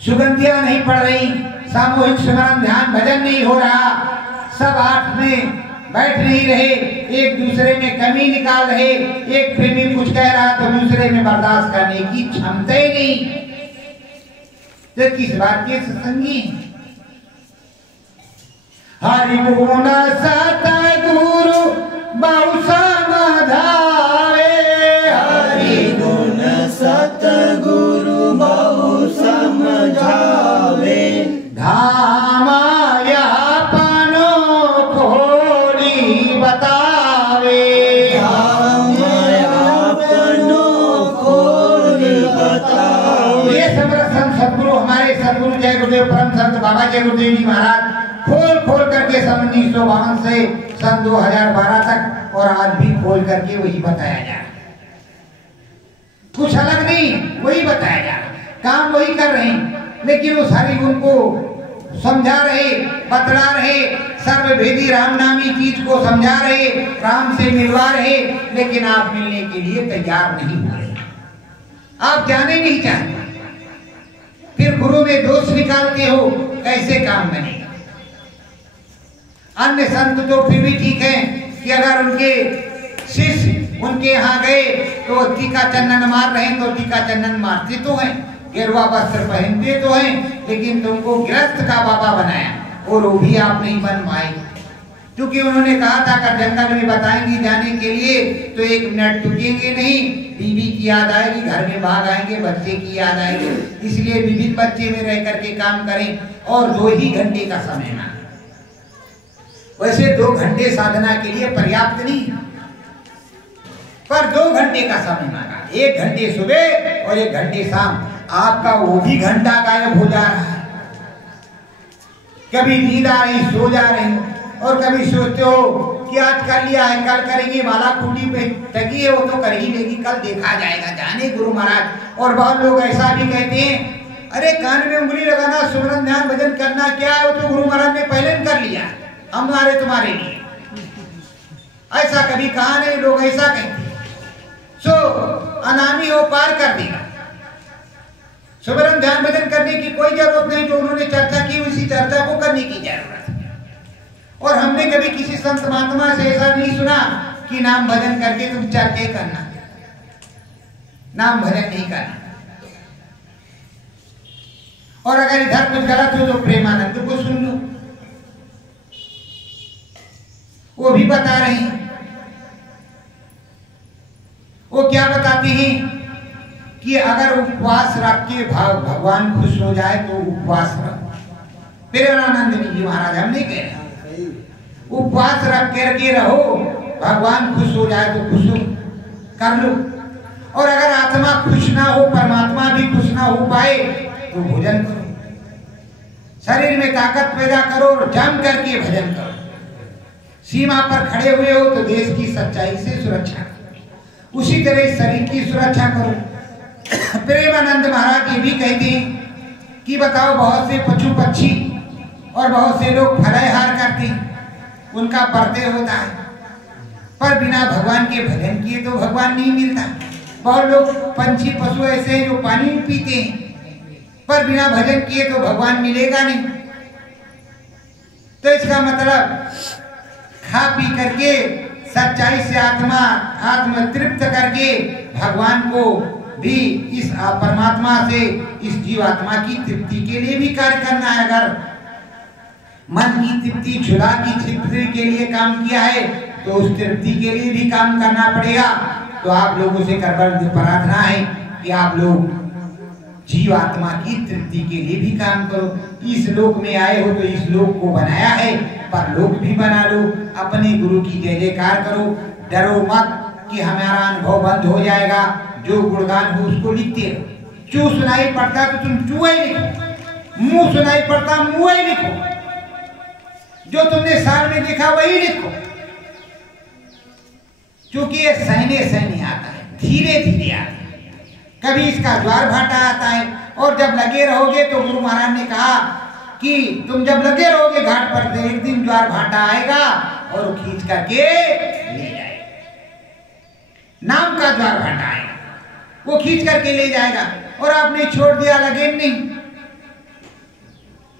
सुगंधियां नहीं पड़ रही, सामूहिक स्मरण ध्यान भजन नहीं हो रहा, सब आठ में बैठ नहीं रहे, एक दूसरे में कमी निकाल रहे, एक प्रेमी कुछ कह रहा तो दूसरे में बर्दाश्त करने की क्षमता ही नहीं, तो किस बात के सत्संगी। हरि गुण सतगुरु बहु समझावे, हरि गुण सतगुरु बहु समझावे, धाम अपनो खोली बतावे, धाम अपनो खोली बतावे। ये समर्थ संत सदगुरु हमारे सदगुरु जय गुरुदेव परम संत बाबा जय गुरुदेव जी महाराज खोल खोल करके सन 1952 से सन 2012 तक और आज भी खोल करके वही बताया जा रहा, कुछ अलग नहीं, वही बताया जा रहा, काम वही कर रहे हैं। लेकिन उस हरि गुण को समझा रहे, बतला रहे, सर्वभेदी राम नामी चीज को समझा रहे, राम से मिलवा रहे, लेकिन आप मिलने के लिए तैयार नहीं हो रहे, आप जाने नहीं चाहते, फिर गुरु में दोष निकालते हो, कैसे काम बनेगा। अन्य संत तो फिर भी ठीक है कि अगर उनके शिष्य उनके यहाँ गए तो टीका चंदन मार रहे हैं तो टीका चंदन मारते तो हैं, गेरुआ वस्त्र पहनते तो हैं, लेकिन तुमको गृहस्थ का बाबा बनाया और वो भी आप नहीं बन पाए, क्योंकि उन्होंने कहा था अगर जंगल में बताएंगे जाने के लिए तो 1 मिनट टूटेंगे नहीं, बीवी की याद आएगी, घर में भाग आएंगे, बच्चे की याद आएगी। इसलिए विभिन्न बच्चे में रह करके काम करें और 2 ही घंटे का समय ना, वैसे 2 घंटे साधना के लिए पर्याप्त नहीं, पर 2 घंटे का समय मांगा, 1 घंटे सुबह और 1 घंटे शाम। आपका वो भी घंटा गायब हो जा रहा है, कभी नींद आ रही सो जा रही, और कभी सोचते हो कि आज कर लिया है कल करेंगे, माला कुंडी पे टकी है वो तो कर ही लेगी, कल देखा जाएगा, जाने गुरु महाराज। और बहुत लोग ऐसा भी कहते हैं अरे कान में उंगली लगाना, सुमरन ध्यान भजन करना क्या है, वो तो गुरु महाराज ने पहले कर लिया, हमारे तुम्हारे लिए। ऐसा कभी कहा नहीं, लोग ऐसा कहते सो अनामी हो पार कर देगा, सुमरन ध्यान भजन करने की कोई जरूरत नहीं, जो उन्होंने चर्चा की उसी चर्चा को करने की जरूरत है। और हमने कभी किसी संत महात्मा से ऐसा नहीं सुना कि नाम भजन करके तुम चर्चा करना, नाम भजन नहीं करना। और अगर इधर कुछ गलत हो तो प्रेमानंद को सुन लो, वो भी बता रहे हैं। वो क्या बताते हैं कि अगर उपवास रख के भगवान खुश हो जाए तो उपवास रखो। प्रेमानंद जी महाराज हम नहीं कह रहे, उपवास रख के रहो, भगवान खुश हो जाए तो खुश हो कर लो। और अगर आत्मा खुश ना हो, परमात्मा भी खुश ना हो पाए तो भोजन करो, शरीर में ताकत पैदा करो और जम करके भजन करो। सीमा पर खड़े हुए हो तो देश की सच्चाई से सुरक्षा करो, उसी तरह शरीर की सुरक्षा करो। प्रेमानंद महाराज ये भी कहते हैं कि बताओ बहुत से पशु पक्षी और बहुत से लोग फलाहार करते हैं, उनका पर्दे होता है, पर बिना भगवान के भजन किए तो भगवान नहीं मिलता। बहुत लोग पंछी पशु ऐसे हैं जो पानी नहीं पीते हैं, पर बिना भजन किए तो भगवान मिलेगा नहीं। तो इसका मतलब खा पी करके सच्चाई से आत्म तृप्त करके भगवान को भी इस परमात्मा से इस जीवात्मा की तृप्ति के लिए भी कार्य करना है। अगर मन की तृप्ति, क्षुधा की तृप्ति के लिए काम किया है तो उस तृप्ति के लिए भी काम करना पड़ेगा। तो आप लोगों से करबद्ध प्रार्थना है कि आप लोग जीवात्मा की तृप्ति के लिए भी काम करो। इस लोक में आए हो तो इस लोक को बनाया है, पर लोक भी बना लो। अपने गुरु की जय जयकार करो, डरो मत कि हमारा अनुभव बंद हो जाएगा। जो गुणगान हो उसको लिखते रहो। चू सुनाई पड़ता तो तुम चूहे लिखो, मुंह सुनाई पड़ता मुंह लिखो, जो तुमने साल में देखा वही लिखो, क्योंकि ये सहने सहने आता है, धीरे धीरे आता है। कभी इसका ज्वार भाटा आता है, और जब लगे रहोगे तो गुरु महाराज ने कहा कि तुम जब लगे रहोगे घाट पर तो एक दिन ज्वार भाटा आएगा और वो खींच करके ले जाएगा। नाम का ज्वार भाटा आएगा, वो खींच करके ले जाएगा, और आपने छोड़ दिया, लगे नहीं।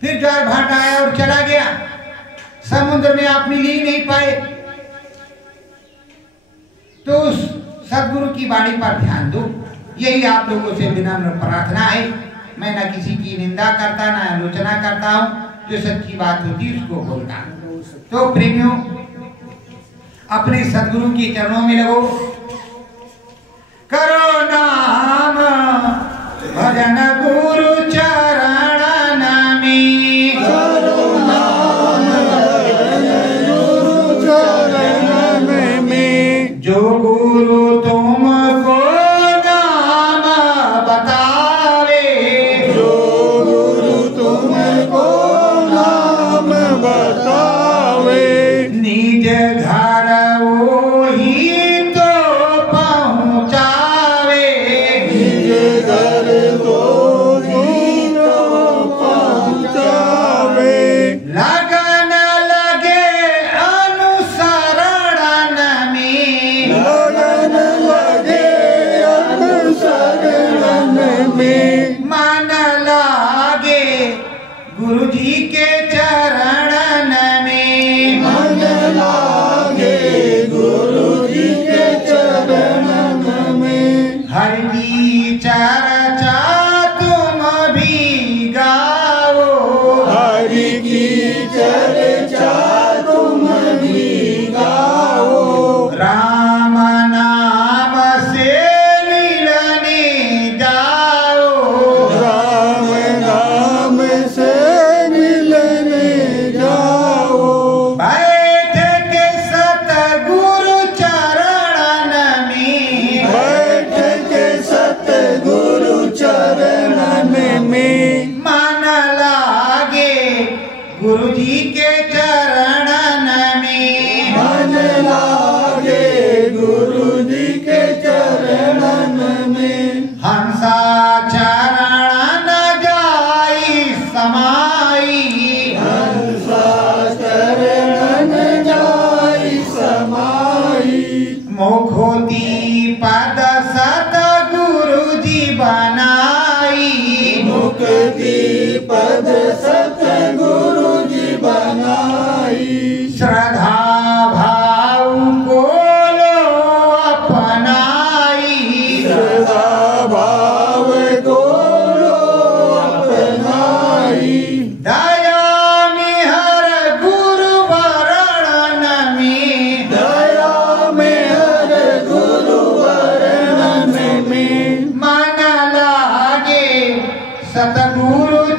फिर ज्वार भाटा आया और चला गया, समुद्र में आप मिल ही नहीं पाए। तो उस सदगुरु की बाणी पर ध्यान दो। यही आप लोगों से विनम्र प्रार्थना है। मैं न किसी की निंदा करता न आलोचना करता हूँ, जो सच्ची बात होती है उसको बोलता हूँ। तो प्रेमियों, अपने सदगुरु के चरणों में लगो, करो नाम भजन गुरु चरण में, करो नाम भजन गुरु चरण में। जो गुरु तुमको नाम बतावे, जो गुरु तुमको नाम बतावे। निज घर वही तो पहुँचावे, निज घर को ही तो पहुँचावे। लगन लगे अनुसरण में, लगन लगे अनुसरण में। मन लागे गुरु जी के चरण में, मन लागे गुरु जी के चरण में। हरि की चर्चा तुम भी गाओ, हरि की चर्चा तुम भी गाओ। राम नाम से मिलने जाओ, राम नाम से मिलने जाओ। बैठ के सतगुरु चरण में, बैठ के सतगुरु चरण में। मन लागे गुरु जी के चरण में, मन लागे गुरु जी के चरण में। हंसा चरण जाई समाई, हंसा चरण जाई समाई। मुखोती पद सतगुरु जी बनाई, मुक्ति पद सतगुरु जी बनाई। श्रद्धा भाव को लो अपनाई, श्रद्धा भाव को लो अपनाई। दया में हर गुरु वरण में, दया में हर गुरु वरण में। मन लागे सतगुरु